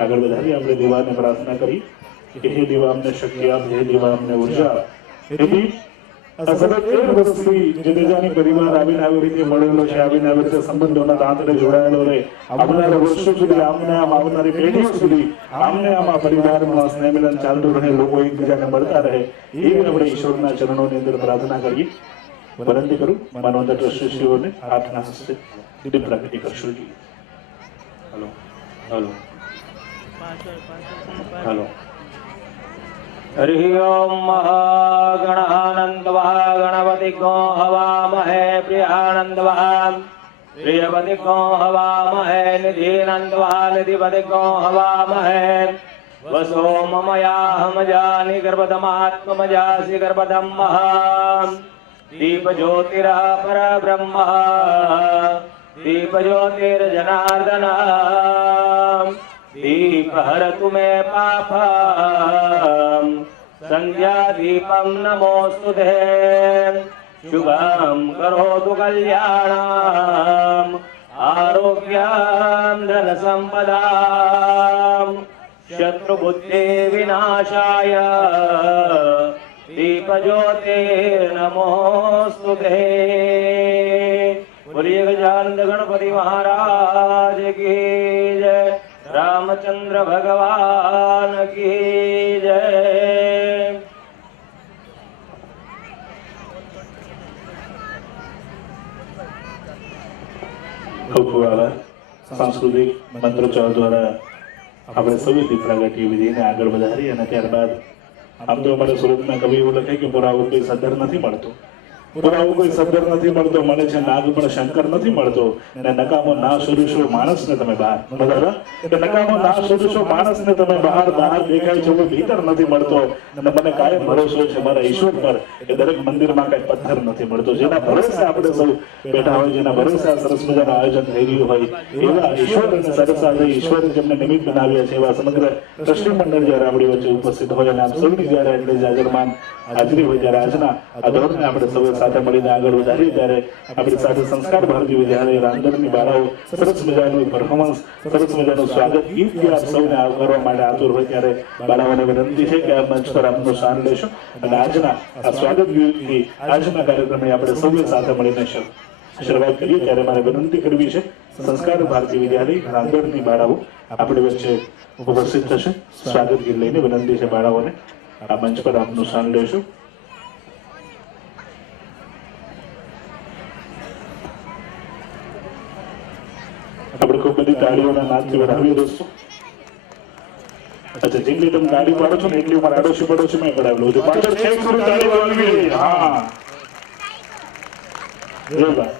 આગળ વધારીએ. આપણે દેવાને પ્રાર્થના કરી કે હે દેવા અમને શક્તિ આપ, હે દેવા અમને ઉર્જા આપ. તેથી આ સતત 13 વર્ષથી જે તેજાની પરિવાર આવીને આવી રીતે મળેલો છે, આવીને આવી રીતે સંબંધોના તાંતરે જોડાયેલો રહે, આવનારા વર્ષો સુધી આમને આમ આવનારી પેઢીઓ સુધી આમને આમ આ પરિવારમાં સ્નેહ મિલન ચાલતું રહે, લોકો એકબીજાને મળતા રહે એવી આપણે ઈશ્વરના ચરણોની અંદર પ્રાર્થના કરીએ. વિનંતી કરું માનવતા ટ્રસ્ટીશ્રીઓને હાથના હસ્તે દીપ પ્રાગટ્ય કરશો. Hello hello hello. Hari Om महागणानंदवा गणपतिको हवामहे प्रियानंदवा प्रियपतिको हवामहे निधिनंदवा निधिपतिको हवामहे वसो ममयाहमजानि गर्भदमात्मजासि गर्भदं महां दीपज्योतिरः परब्रह्म दीपज्योतिर्जनार्दन दीपहरतु मे पापं संध्यादीपं नमोऽस्तु ते शुभं करोतु कल्याणम् आरोग्यं धनसम्पदां शत्रुबुद्धि विनाशाय दीपज्योतिर्नमोऽस्तु ते। बोलिए गजानन गणपति महाराज की जय, रामचंद्र भगवान की जय। ખૂબ ખૂબ આભાર. સાંસ્કૃતિક મંત્રોચ્ચાર દ્વારા આપણે સૌએ દીપ પ્રાગટ્ય વિધિને આગળ વધારી અને ત્યારબાદ આમ તો અમારા સુરતના કવિ એવું લખે કે પુરાવો કોઈ સદ્ધર નથી મળતો, પુરાવો કોઈ સદ્ધર નથી મળતો, મળે છે નાગ પણ શંકર નથી મળતો, અને નકામો ના સુરુષો માણસને તમે બહાર બરાબર કે નકામો ના સુરુષો માણસને તમે બહાર બહાર દેખાય છે કોઈ ભીતર નથી મળતો. અને મને કાયમ ભરોસો છે મારા ઈશ્વર પર કે દરેક મંદિરમાં કઈ પથ્થર નથી મળતો. જેના ભરોસે આપણે સૌ બેઠા હોય, જેના ભરોસે આ સરસ મજાનું આયોજન થઈ રહ્યું હોય, એવા ઈશ્વર અને સરસાદે ઈશ્વરે જેમને નિમિત્ત બનાવ્યા છે એવા સમગ્ર ટ્રસ્ટી મંડળ જ્યારે આપણી વચ્ચે ઉપસ્થિત હોય અને આપ સૌની જ્યારે એટલે જાજરમાન હાજરી હોય, ત્યારે આજના આ દોરને આપણે સૌ સાથે મળીને આગળ વધારીએ ત્યારે આપણી સાથે સંસ્કાર ભારતી વિદ્યાલય રાંદરની બાળાઓ સરસ મજાનું પરફોર્મન્સ, સરસ મજાનું સ્વાગત ગીતથી આપ સૌને આવકારવા માટે આતુર હોય ત્યારે બાળાઓને વિનંતી છે કે આ મંચ પર આપનું સ્થાન લેશો અને આજના આ સ્વાગત ગીતથી આજના કાર્યક્રમને આપણે સૌએ સાથે મળીને શરૂઆત કરીએ. ત્યારે મારે વિનંતી કરવી છે સંસ્કાર ભારતી વિદ્યાલય રાંદરની બાળાઓ આપણી વચ્ચે ઉપસ્થિત થશે. સ્વાગત ગીત લઈને વિનંતી છે બાળાઓને આ મંચ પર આપનું સ્થાન લેશો. આપણે ખૂબ બધી તાળીઓના નાદથી વધાવી દઈશું. અચ્છા, જેટલી તમે તાળી પાડો છો ને એટલી અમારે આડોશી પડોશી માં પડાવેલું છે. પાછળ છેક સુધી તાળી પાડવી. હા, જોરદાર.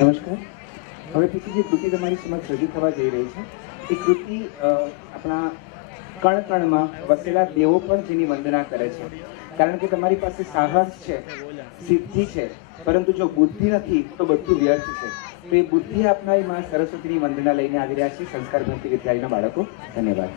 નમસ્કાર. હવે પછી જે કૃતિ તમારી સમક્ષ રજૂ થવા જઈ રહી છે એ કૃતિ આપણા કણ કણમાં વસેલા દેવો પણ જેની વંદના કરે છે. કારણ કે તમારી પાસે સાહસ છે, સિદ્ધિ છે, પરંતુ જો બુદ્ધિ નથી તો બધું વ્યર્થ છે. તો એ બુદ્ધિ આપનારી માં સરસ્વતીની વંદના લઈને આવી રહ્યા છે સંસ્કાર ભારતી વિદ્યાલયના બાળકો. ધન્યવાદ.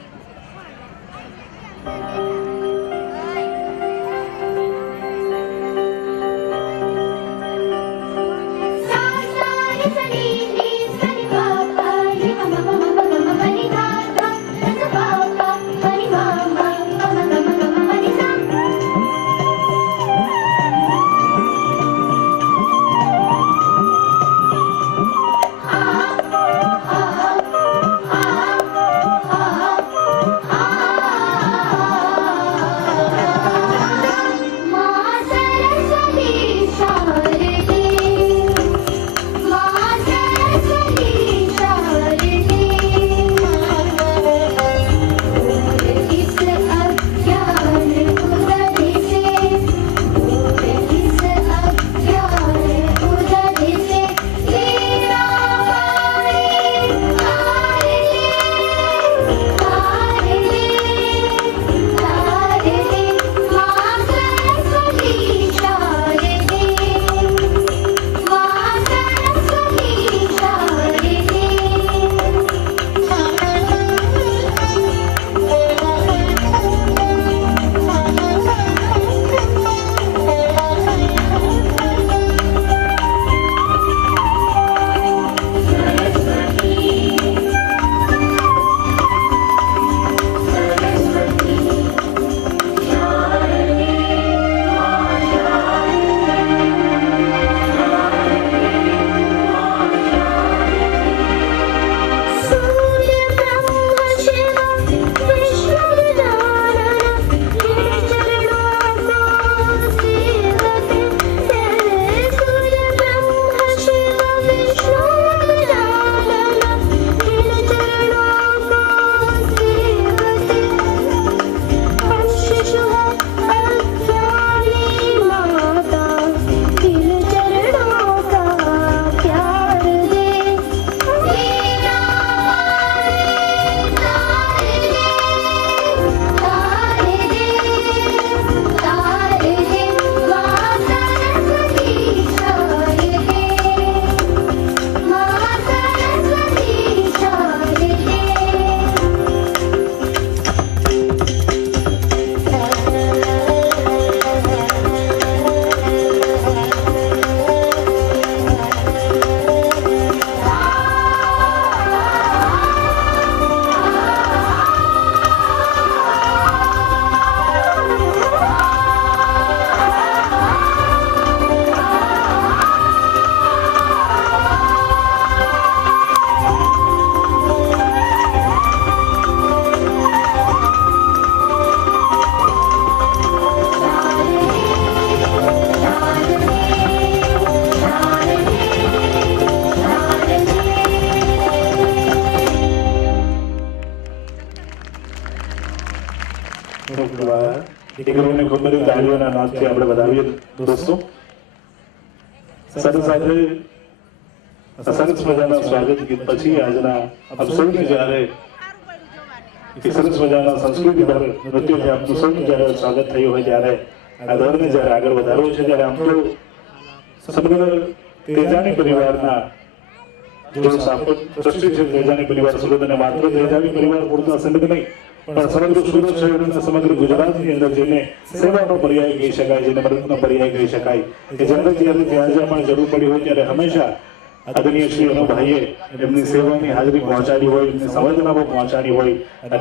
દીકરીઓને ખૂબ બધી તાળીઓના નાદથી આપણે વધાવીએ દોસ્તો. સાથે સાથે સરસ મજાના સ્વાગત ગીત પછી આજના આપ સૌને જ્યારે સરસ મજાના સંસ્કૃતિભર નૃત્યોથી આપનું સૌનું જ્યારે સ્વાગત થયું હોય ત્યારે આ દળને જ્યારે આગળ વધારવું છે ત્યારે આમ તો સમગ્ર તેજાની પરિવારના જો સાપોત ટ્રસ્ટી છે તેજાની પરિવાર સુરત અને માત્ર તેજાની પરિવાર પૂરતા સીમિત નહીં પણ સમગ્ર સુરત શહેર અને સમગ્ર ગુજરાતની અંદર જેને સેવાનો પર્યાય કહી શકાય, જેને મદદનો પર્યાય કહી શકાય, કે જ્યારે જ્યારે જ્યાં જ્યાં પણ જરૂર પડી હોય ત્યારે હંમેશા આદરણીય શ્રી અનુભાઈએ એમની સેવાની હાજરી પહોંચાડી હોય, એમની સંવેદનાઓ પહોંચાડી હોય. અને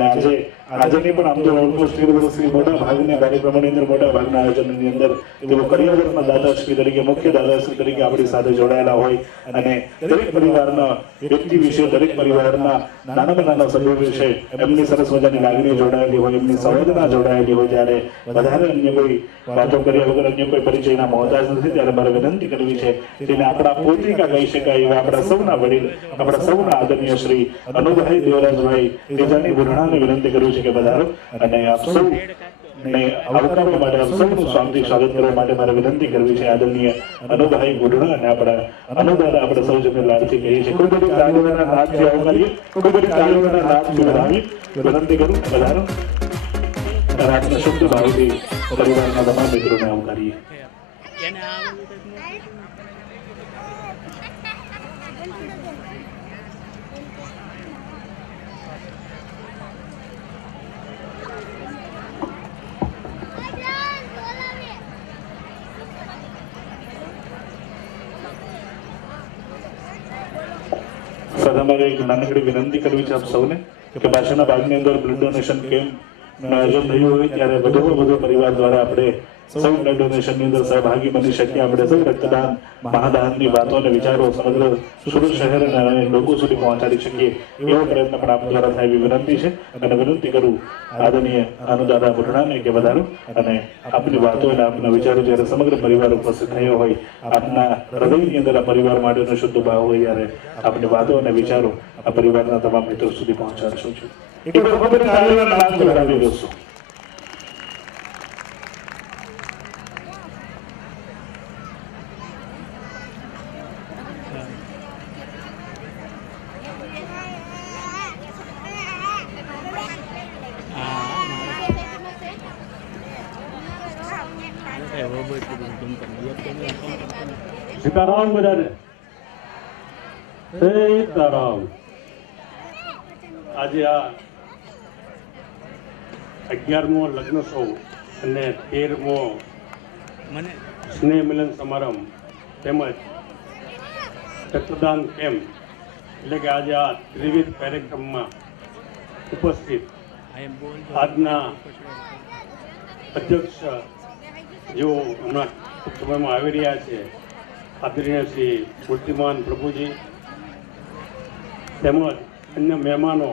આજની પણ આમ તો ઓલમોસ્ટ 13 વર્ષથી મોટા ભાગના કાર્યક્રમોની અંદર, મોટા ભાગના આયોજનની અંદર તેઓ કરિયાવરના દાદાશ્રી તરીકે, મુખ્ય દાદાશ્રી તરીકે આપણી સાથે જોડાયેલા હોય અને દરેક પરિવારના વ્યક્તિ વિશે, દરેક પરિવારના નાનામાં નાના સભ્યો વિશે એમની સરસ મજાની લાગણી જોડાયેલી હોય, એમની સંવેદના જોડાયેલી હોય. ત્યારે વધારે અન્ય કોઈ વાતો કર્યા વગર, અન્ય કોઈ પરિચયના મોહતાજ નથી. ત્યારે મારે વિનંતી કરવી છે જેને આપણા પોતિકા કહી શકાય એવા આપણા સૌના વડીલ, આપણા સૌના આદરણીય શ્રી અનુભાઈ દેવરાજભાઈ તેજાની બુઢાણાને વિનંતી કર્યું છે કે પધારો અને આપ સૌ ને આવકારવા માટે, આપ સૌનું શાંતિ સ્વાગત કરવા માટે મારે વિનંતી કરવી છે. આદરણીય અનુભાઈ બુઢાણા અને આપણા અનુદાદા આપણે સૌ જમે લાડથી કહીએ છીએ. કોઈ બધી તાળીઓના નાદથી આવકારીએ, કોઈ બધી તાળીઓના નાદથી વધાવીએ વિનંતી કરું. પધારો અને આપના શુદ્ધ ભાવથી પરિવારના તમામ મિત્રોને આવકારીએ. અમારે એક નાનકડી વિનંતી કરવી છે આપ સૌને કે પાછળના ભાગની અંદર બ્લડ ડોનેશન કેમ્પનું આયોજન થયું હોય ત્યારે વધુમાં વધુ પરિવાર દ્વારા આપણે સૌ બ્લડ ડોનેશનની અંદર સહભાગી બની શકીએ. આપણે સૌ રક્તદાન, મહાદાનની વાતો અને વિચારો સમગ્ર સુરત શહેર અને લોકો સુધી પહોંચાડી શકીએ એવો પ્રયત્ન પણ આપ દ્વારા થાય એવી વિનંતી છે. અને વિનંતી કરું આદરણીય અનુદાદા બુઢાણાને કે વધારો અને આપની વાતો અને આપના વિચારો જ્યારે સમગ્ર પરિવાર ઉપસ્થિત થયો હોય, આપના હૃદયની અંદર આ પરિવાર માટેનો શુદ્ધ ભાવ હોય ત્યારે આપની વાતો અને વિચારો આ પરિવારના તમામ મિત્રો સુધી પહોંચાડશો છો. એક વખત તાળીઓના નાદ લગાવી દોસ્તો. સીતારામ બધાને. સીતારામ. આજે આ 11મો લગ્નોત્સવ અને 13મો સ્નેહ મિલન સમારંભ તેમજ રક્તદાન કેમ્પ એટલે કે આજે આ ત્રિવિધ કાર્યક્રમમાં ઉપસ્થિત આજના અધ્યક્ષ જેઓ હમણાં ટૂંક સમયમાં આવી રહ્યા છે, આદરણીય શ્રી મૂર્તિમાન પ્રભુજી, તેમજ અન્ય મહેમાનો.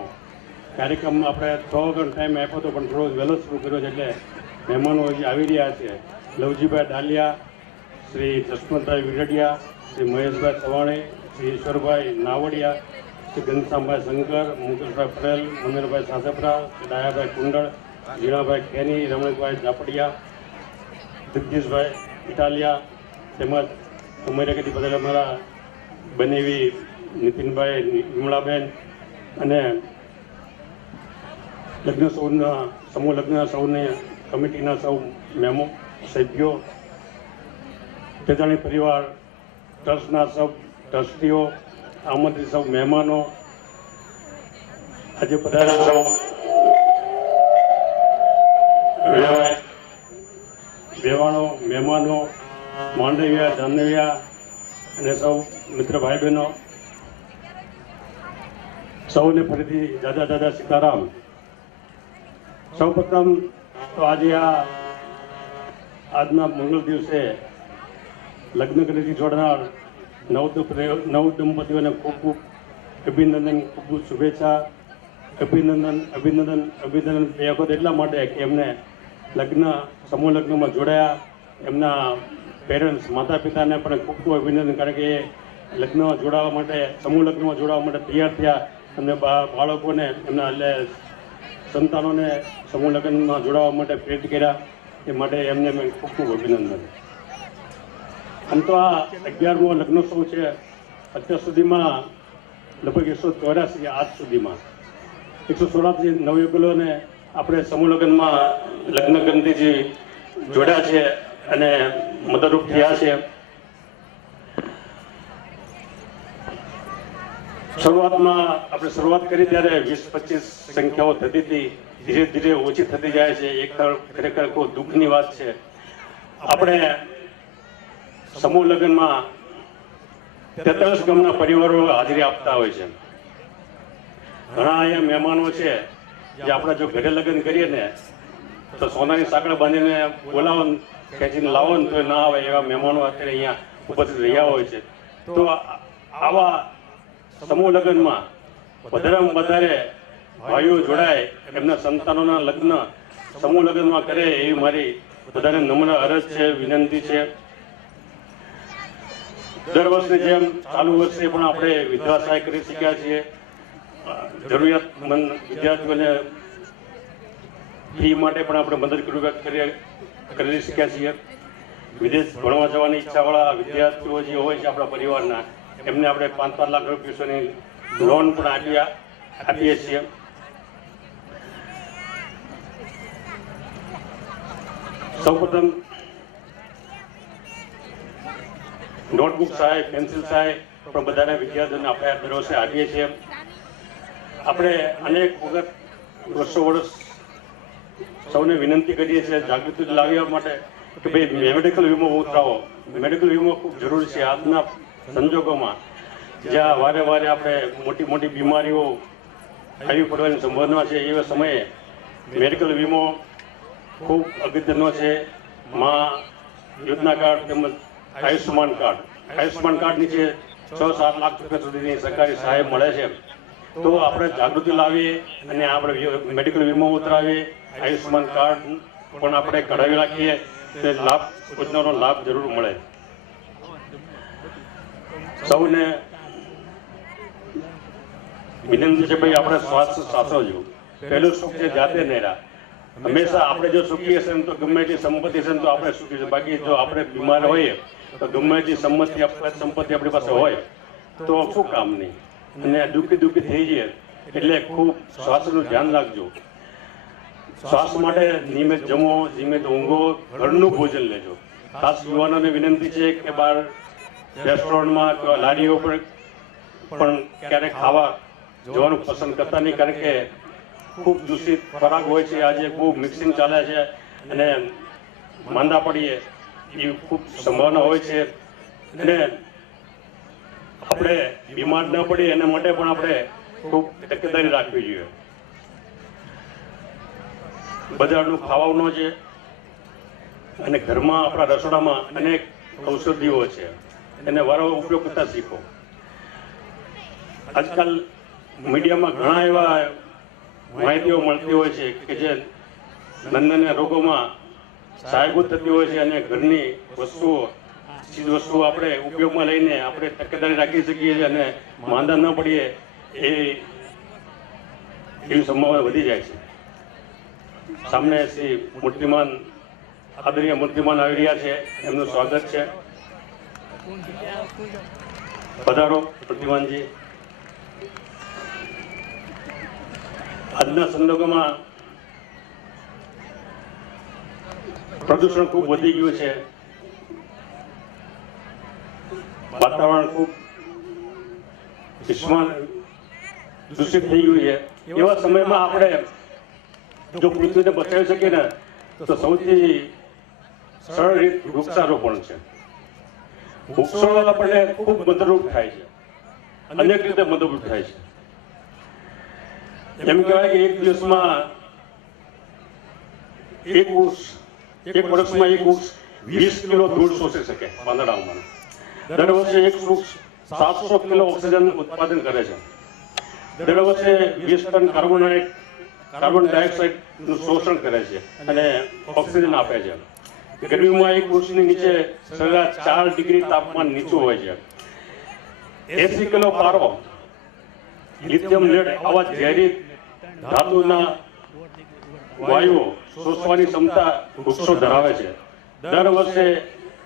કાર્યક્રમમાં આપણે 6 વાગ્યાનો ટાઈમ આપ્યો હતો પણ થોડો વહેલો શરૂ કર્યો છે એટલે મહેમાનો હજી આવી રહ્યા છે. લવજીભાઈ ડાલિયા, શ્રી જસવંતભાઈ વિરડિયા, શ્રી મહેશભાઈ ચવાણી, શ્રી ઈશ્વરભાઈ નાવડિયા, શ્રી ઘનશ્યામભાઈ શંકર, મુકેશભાઈ પટેલ, મંદિરભાઈ સાસપરા, શ્રી ડાયાભાઈ કુંડળ, ઝીણાભાઈ ખેની, રમણભાઈ ઝાપડિયા, જગદીશભાઈ ઇટાલિયા, તેમજ ઉમેરાકેથી બધા અમારા બનેવી નીતિનભાઈ, વિમળાબેન અને લગ્ન સૌના સમૂહ લગ્ન સૌને કમિટીના સૌ મેમો સભ્યો, તેજાણી પરિવાર ટ્રસ્ટના સૌ ટ્રસ્ટીઓ, આમંત્રિત સૌ મહેમાનો, આજે પધારેલા સૌ વેવાણો, મહેમાનો, માંડવિયા, જાનવિયા અને સૌ મિત્ર ભાઈ બહેનો, સૌને ફરીથી દાદા દાદા સીતારામ. સૌ પ્રથમ તો આજે આજના મંગળ દિવસે લગ્ન કરીને જોડનાર નવ દંપતીઓને ખૂબ ખૂબ અભિનંદન, ખૂબ ખૂબ શુભેચ્છા. અભિનંદન બે વખત એટલા માટે કે એમને લગ્ન, સમૂહ લગ્નમાં જોડાયા. એમના પેરેન્ટ્સ, માતા પિતાને પણ ખૂબ ખૂબ અભિનંદન, કારણ કે એ લગ્નમાં જોડાવા માટે, સમૂહ લગ્નમાં જોડાવા માટે તૈયાર થયા. અને બાળકોને એમના એટલે સંતાનોને સમૂહ લગ્નમાં જોડાવા માટે પ્રેરિત કર્યા એ માટે એમને મેં ખૂબ ખૂબ અભિનંદન. આમ તો આ 11મો લગ્નોત્સવ છે. અત્યાર સુધીમાં લગભગ 184 આજ સુધીમાં 184 નવયુગલોને આપણે સમૂહ લગ્નમાં લગ્ન ગ્રંથિથી જોડ્યા છે અને મદદરૂપ થયા છે. શરૂઆતમાં આપણે શરૂઆત કરી ત્યારે 20-25 સંખ્યાઓ થતી હતી. ધીરે ધીરે ઓછી થતી જાય છે. એક ખરેખર કોઈ દુઃખની વાત છે. આપણે સમૂહ લગ્નમાં 43 ગામના પરિવારો હાજરી આપતા હોય છે. ઘણા અહીંયા મહેમાનો છે જે આપણે જો ઘરે લગ્ન કરીએ ને તો સોનાની સાંકળ બાંધીને બોલાવો ખેંચીને લાવો ને તો ના આવે એવા મહેમાનો અત્યારે અહીંયા ઉપસ્થિત રહ્યા હોય છે. તો આવા સમૂહ લગ્નમાં વધારેમાં વધારે ભાઈઓ જોડાય, એમના સંતાનોના લગ્ન સમૂહ લગ્નમાં કરે એવી મારી બધાને નમ્ર અરજ છે, વિનંતી છે. દર વર્ષની જેમ ચાલુ વર્ષે પણ આપણે વિધવા સહાય કરી શક્યા છીએ. જરૂરિયાતમંદ વિદ્યાર્થીઓને ફી માટે પણ આપણે મદદ કરી શક્યા છીએ. વિદેશ ભણવા જવાની ઈચ્છાવાળા વિદ્યાર્થીઓ જે હોય છે આપણા પરિવારના, એમને આપણે 5-5 લાખ રૂપિયા સુધીની લોન પણ આપીએ છીએ. સૌપ્રથમ નોટબુક સહાય, પેન્સિલ સહાય પણ બધાના વિદ્યાર્થીઓને આપણે દર વર્ષે આપીએ છીએ. આપણે અનેક વખત વર્ષો સૌને વિનંતી કરીએ છીએ જાગૃતિ લાવવા માટે કે ભાઈ મેડિકલ વીમો ઉતરાવો. મેડિકલ વીમો ખૂબ જરૂરી છે આજના સંજોગોમાં, જ્યાં વારે વારે આપણે મોટી મોટી બીમારીઓ આવી પડવાની સંભાવના છે. એવા સમયે મેડિકલ વીમો ખૂબ અગત્યનો છે. માં યોજના કાર્ડ તેમજ આયુષ્યમાન કાર્ડ નીચે 6-7 લાખ રૂપિયા સુધીની સરકારી સહાય મળે છે. તો આપણે જાગૃતિ લાવીએ અને આપણે મેડિકલ વીમો ઉતરાવીએ, આયુષ્યમાન કાર્ડ પણ આપણે કઢાવી રાખીએ તે લાભ યોજનાનો લાભ જરૂર મળે. સૌને વિનંતી છે ભાઈ આપણે સ્વાસ્થ્ય સાચવજો. પહેલું સુખ છે જાતે નેરા. હંમેશા આપણે જો સુખી હશે ને તો ગમે તે સંપત્તિ હશે ને તો આપણે સુખી છે. બાકી જો આપણે બીમાર હોઈએ તો ગમે તે સંપત્તિ આપણી પાસે હોય તો શું કામ નહીં. અને દુઃખી થઈ જઈએ એટલે ખૂબ સ્વાસ્થ્યનું ધ્યાન રાખજો. સ્વાસ્થ્ય માટે નિયમિત જમો, નિયમિત ઊંઘો, ઘરનું ભોજન લેજો. ખાસ યુવાનોને વિનંતી છે કે બહાર રેસ્ટોરન્ટમાં કે લારીઓ પર પણ ક્યારેક ખાવા જવાનું પસંદ કરતા નહીં, કારણ કે ખૂબ દૂષિત ખોરાક હોય છે. આજે ખૂબ મિક્સિંગ ચાલે છે અને માંદા પડીએ એવી ખૂબ સંભાવના હોય છે. અને આપણે બીમાર ન પડીએ એના માટે પણ આપણે ખૂબ તકેદારી રાખવી જોઈએ. બજારનું ખાવાનું છે અને ઘરમાં આપણા રસોડામાં અનેક ઔષધિઓ છે, એને વારંવાર ઉપયોગ કરતા શીખો. આજકાલ મીડિયામાં ઘણા એવા માહિતીઓ મળતી હોય છે કે જે નાના રોગોમાં સહાયભૂત થતી હોય છે અને ઘરની ચીજ વસ્તુઓ આપણે ઉપયોગમાં લઈને આપણે તકેદારી રાખી શકીએ છીએ અને માંદા ન પડીએ એવી સંભાવના વધી જાય છે. સામે શ્રી મૂર્તિમાન, આદરણીય મૂર્તિમાન આવી રહ્યા છે, એમનું સ્વાગત છે. પધારો મૂર્તિમાનજી. આજના સંજોગોમાં પ્રદૂષણ ખૂબ વધી ગયું છે, વાતાવરણ ખૂબ દૂષિત થઈ ગયું છે. એવા સમયમાં આપણે જો પૃથ્વીને બચાવી શકીએ ને તો સૌથી સરળ રીત વૃક્ષારોપણ છે. વૃક્ષો આપણને ખૂબ મદદરૂપ થાય છે, અનેક રીતે મદદરૂપ થાય છે. એમ કહેવાય કે એક દિવસમાં એક વર્ષમાં એક વૃક્ષ 20 કિલો ધૂળ શોષી શકે પાંદડાઓમાં. દર વર્ષે એક વૃક્ષ 700 કિલો ઓક્સિજન ઉત્પાદન કરે છે. દર વર્ષે 20 ટન કાર્બન ડાયોક્સાઇડનું શોષણ કરે છે અને ઓક્સિજન આપે છે. ગરમીમાં એક વૃક્ષની નીચે સરેરાશ 4 ડિગ્રી તાપમાન નીચું હોય છે. 80 કિલો પારો, લિથિયમ લેડ આવા ઝેરી ધાતુના વાયુઓ શોષવાની ક્ષમતા વૃક્ષો ધરાવે છે. દર વર્ષે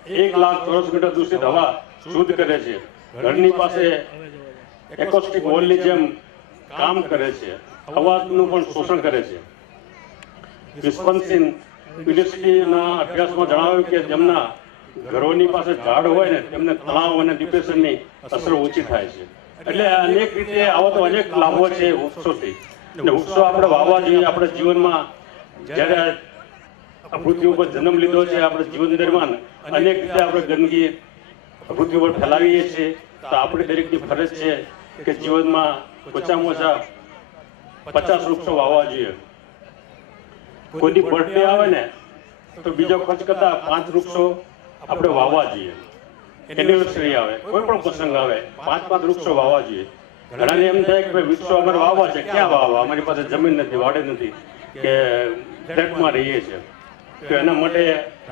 1 લાખ ચોરસ મીટર દૂષિત હવા શુદ્ધ કરે છે. ઘરની પાસે એકોસ્ટિક વોલની જેમ કામ કરે છે. અવાજનું પણ શોષણ કરે છે. વિસ્કોન્સિન યુનિવર્સિટીના અભ્યાસમાં જણાવ્યું કે જેમના ઘરોની પાસે ઝાડ હોય ને તેમને તણાવ અને ડિપ્રેશનની અસરો ઓછી થાય છે. એટલે અનેક રીતે આવા તો અનેક લાભો છે વૃક્ષોથી. અને વૃક્ષો આપણે વાવવા જોઈએ. આપણે જીવનમાં જ્યારે આ પૃથ્વી ઉપર જન્મ લીધો છે, આપણે જીવન દરમિયાન અનેક રીતે આપણે ગંદકી પૃથ્વી ઉપર ફેલાવીએ છીએ. તો આપણી દરેકની ફરજ છે કે જીવનમાં ઓછામાં ઓછા 50 વૃક્ષો વાવવા જોઈએ. કોઈની બર્થડે આવે ને તો બીજો ખર્ચ કરતા 5 વૃક્ષો આપણે વાવવા જોઈએ. એનિવર્સરી આવે, કોઈ પણ પ્રસંગ આવે, 5 વૃક્ષો વાવવા જોઈએ. ઘણાને એમ થાય કે ભાઈ વૃક્ષો અમારે વાવવા છે, ક્યાં વાવવા, અમારી પાસે જમીન નથી, વાડે નથી, કે ફ્લેટમાં રહીએ છીએ. તો એના માટે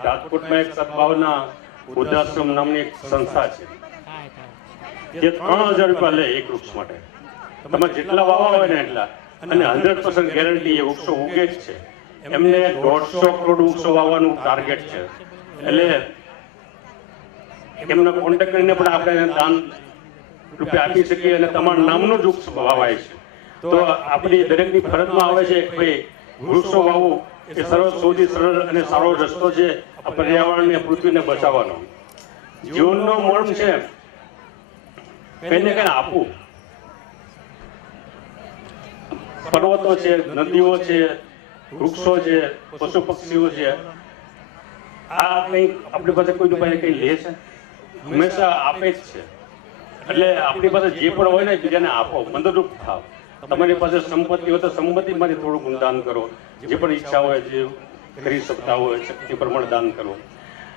રાજકોટમાં એક સદભાવના વૃદ્ધાશ્રમ નામની એક સંસ્થા છે, જે 3000 રૂપિયા લે એક વૃક્ષ માટે. તમે જેટલા વાવવા હોય ને એટલા, અને 100% ગેરંટી એ વૃક્ષો ઉગે જ છે. એમને 150 કરોડ વૃક્ષો વાવવાનું ટાર્ગેટ છે. એટલે એમનો કોન્ટેક્ટ કરીને પણ આપણે દાન રૂપિયા આપી શકીએ અને તમારા નામનું જ વૃક્ષ વાવાય છે. તો આપણી દરેકની ફરજમાં આવે છે કે ભાઈ વૃક્ષો વાવવું એ સૌથી સરળ અને સારો રસ્તો છે આ પર્યાવરણને, પૃથ્વીને બચાવવાનો. જીવનનો મર્મ છે કંઈ ને કંઈ આપવું. પર્વતો છે, નદીઓ છે, વૃક્ષો છે, પશુ પક્ષીઓ છે, આ કંઈ આપણી પાસે કોઈ પાસે કંઈ લે છે? હંમેશા આપે જ છે. એટલે આપણી પાસે જે પણ હોય ને બીજાને આપો, મદદરૂપ થાવ. તમારી પાસે સંપત્તિ હોય તો સંપત્તિમાંથી થોડું દાન કરો. જે પણ ઈચ્છા હોય, જે કરી શકતા હોય શક્તિ પ્રમાણે દાન કરો.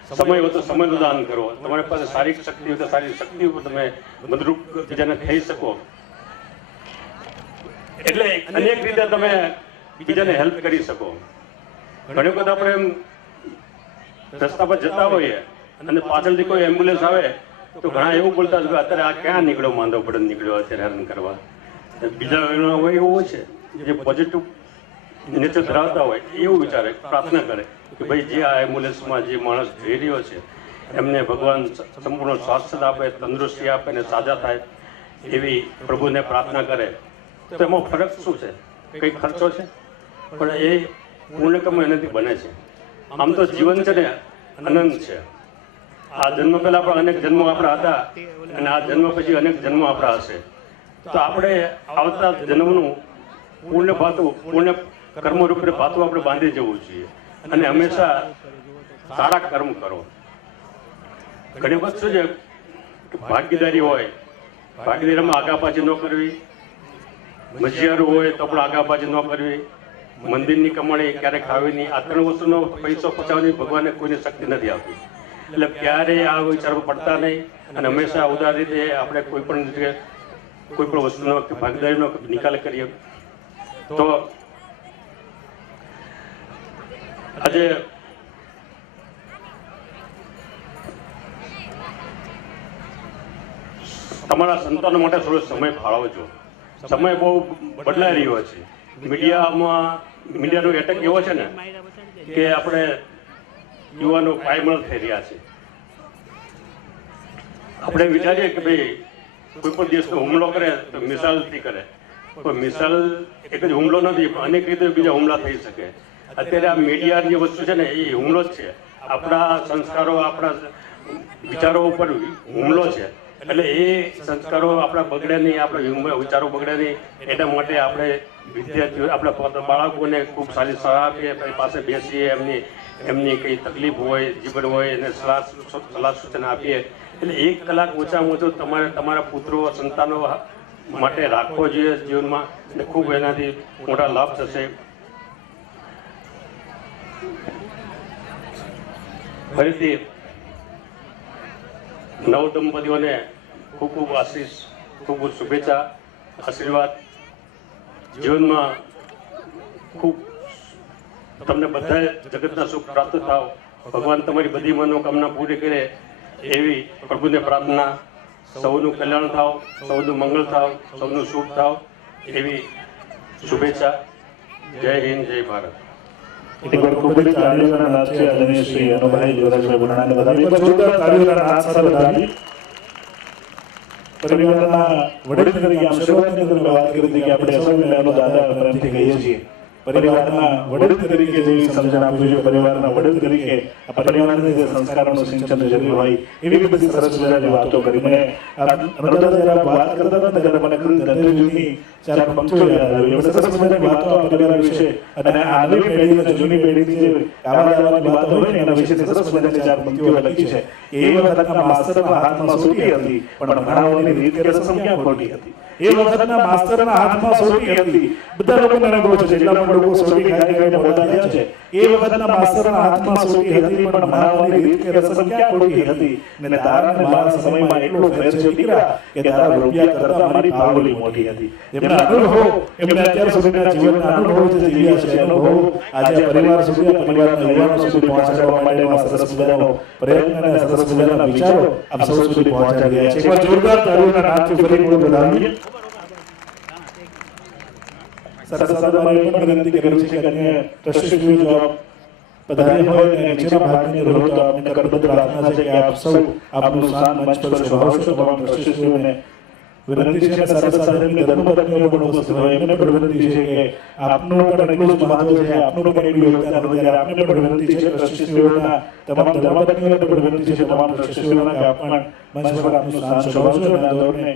સમય હોય તો સમયનું દાન કરો. તમારી પાસે શારીરિક શક્તિ હોય તો શારીરિક શક્તિ ઉપર તમે મદદરૂપ બીજાને થઈ શકો. એટલે અનેક રીતે તમે બીજાને હેલ્પ કરી શકો. ઘણી વખત આપણે એમ રસ્તા પર જતા હોઈએ અને પાછળથી કોઈ એમ્બ્યુલન્સ આવે તો ઘણા એવું બોલતા હોય કે અત્યારે આ ક્યાં નીકળ્યો, માંદો પડે નીકળ્યો અત્યારે હેરાન કરવા. બીજા હોય એવું હોય છે જે પોઝિટિવ નેચર ધરાવતા હોય એવું વિચારે, પ્રાર્થના કરે કે ભાઈ જે આ એમ્બ્યુલન્સમાં જે માણસ જઈ રહ્યો છે એમને ભગવાન સંપૂર્ણ સ્વાસ્થ્ય આપે, તંદુરસ્તી આપે અને સાજા થાય એવી પ્રભુને પ્રાર્થના કરે. તો એમાં ફરક શું છે? કંઈ ખર્ચો છે, પણ એ પુણ્યકર્મ એનાથી બને છે. આમ તો જીવન છે ને અનંત છે. આ જન્મ પહેલા પણ અનેક જન્મો આપણા હતા અને આ જન્મ પછી અનેક જન્મો આપણા હશે. તો આપણે આવતા જન્મનું પુણ્ય ભાતું, પુણ્ય કર્મ રૂપે ભાતું આપણે બાંધી જવું જોઈએ અને હંમેશા સારા કર્મ કરો. ઘણી વખત શું છે કે ભાગીદારી હોય, ભાગીદારીમાં આગા પાછી ન કરવી. મજીયારું હોય તો પણ આગા પાછી ન કરવી. મંદિરની કમાણી ક્યારેક ખાવી નહીં. આ 3 વસ્તુનો પૈસો પચાવવાની ભગવાને કોઈને શક્તિ નથી આપી. એટલે ક્યારેય આ વિચારો પડતા નહીં અને હંમેશા ઉદાર રીતે આપણે કોઈ પણ વસ્તુનો ભાગીદારીનો નિકાલ કરીએ. તો આજે તમારા સંતાનો માટે થોડો સમય ફાળવજો. સમય બહુ બદલાઈ રહ્યો છે. મીડિયાનો એટેક એવો છે ને કે આપણે યુવાનો પાયમાલ થઈ રહ્યા છે. આપણે વિચારીએ કે ભાઈ કોઈ પણ દેશનો હુમલો કરે તો મિસાઇલથી કરે, પણ મિસાઇલ એક જ હુમલો નથી, પણ અનેક રીતે બીજા હુમલા થઈ શકે. અત્યારે આ મીડિયા જે વસ્તુ છે ને એ હુમલો જ છે. આપણા સંસ્કારો, આપણા વિચારો ઉપર હુમલો છે. એટલે એ સંસ્કારો આપણા બગડે નહીં, આપણા વિચારો બગડે નહીં, એના માટે આપણે વિદ્યાર્થીઓ, આપણા બાળકોને ખૂબ સારી સલાહ આપીએ, પાસે બેસીએ, એમની કંઈ તકલીફ હોય, જીવન હોય એને સલાહ સૂચન આપીએ. એટલે 1 કલાક ઓછામાં ઓછું તમારે તમારા પુત્રો, સંતાનો માટે રાખવો જોઈએ જીવનમાં, અને ખૂબ એનાથી મોટા લાભ થશે. ફરીથી નવ દંપતીઓને ખૂબ ખૂબ આશીષ, ખૂબ ખૂબ શુભેચ્છા, આશીર્વાદ. જીવનમાં ખૂબ તમને બધા જગતના સુખ પ્રાપ્ત થાવ. ભગવાન તમારી બધી મનોકામના પૂરી કરે એવી પ્રભુને પ્રાર્થના. સૌનું કલ્યાણ થાવ, સૌનું મંગળ થાવ, સૌનું સુખ થાવ એવી શુભેચ્છા. જય હિન્દ, જય ભારત. એક વાર ખૂબ જ તાળીઓના નાદ છે આદરણીય શ્રી અનુભાઈ યુવરાજભાઈ બુરાણાને વધાવી. એક વાર જોરદાર તાળીઓના નાદ સાથે વધાવી. પરિવારના વડીલ તરીકે આમ શરૂઆતની અંદર વાત કરી હતી કે આપણે અસલને એનો દાદા પ્રેમથી કહીએ છીએ. પરિવારના વડીલ તરીકે જેવી સમજણ આપવી જોઈએ, પરિવારના વડીલ તરીકે આ પરિવારના જે સંસ્કારોનું સિંચન જરૂરી હોય એવી બધી સરસ મજાની વાતો કરી. મને નર્મદા જ્યારે આપ વાત કરતા હતા ને ત્યારે મને ખુદ દંતજુની ચાર પંક્તિઓ યાદ આવી. એવી સરસ મજાની વાતો આ પરિવાર વિશે અને આ નવી પેઢી અને જૂની પેઢીની જે આવા વાતો હોય ને એના વિશે સરસ મજાની ચાર પંક્તિઓ લખી છે. એ વખતના માસ્તરના હાથમાં સોટી હતી પણ ભણાવવાની રીત કે રસમ ક્યાં ખોટી હતી. એ વખતના માસ્તરના હાથમાં સોટી હતી. બધા લોકોને અનુભવ છે, જેટલા લોકો સોટી ખાઈ ખાઈને મોટા થયા છે એ વખતના માસ્તરના હાથમાં સોટી હતી પણ ભણાવવાની રીત કે રસમ ક્યાં ખોટી હતી. ને તારા ને મારા સમયમાં એટલો ફેર છે દીકરા કે તારા રૂપિયા કરતા મારી પાવલી મોટી હતી. એમના અનુભવો, એમને અત્યાર સુધીના જીવનના અનુભવો જે જીવ્યા છે, અનુભવો આજે પરિવાર સુધી, પરિવારના યુવાનો સુધી પહોંચાડવા માટેના સરસ મજાનો પ્રયત્ન અને સરસ મજાના વિચારો આપ સૌ સુધી પહોંચાડી રહ્યા છે. એકવાર જોરદાર તાળીઓના નાદથી ફરી એકવાર વધાવીએ. સાથે સાથે મારે એ પણ વિનંતી કરવી છે કે અન્ય ટ્રસ્ટીશ્રીઓ જો આપ પધાર્યા હોય અને નીચેના ભાગની અંદર હોય તો આપને કરબદ્ધ પ્રાર્થના છે કે આપ સૌ આપનું સ્થાન મંચ પર શોભાવશો. તમામ ટ્રસ્ટીશ્રીઓને વિનંતી છે. સાથે સાથે એમની ધર્મપત્નીઓ પણ ઉપસ્થિત હોય એમને પણ વિનંતી છે કે આપનું પણ એટલું જ મહત્વ છે, આપનું પણ એટલું યોગદાન હોય ત્યારે આપને પણ વિનંતી છે ટ્રસ્ટીશ્રીઓના તમામ ધર્મપત્નીઓને પણ વિનંતી છે, તમામ ટ્રસ્ટીશ્રીઓના કે આપ પણ મંચ પર આપનું સ્થાન શોભાવશો અને આ દોરને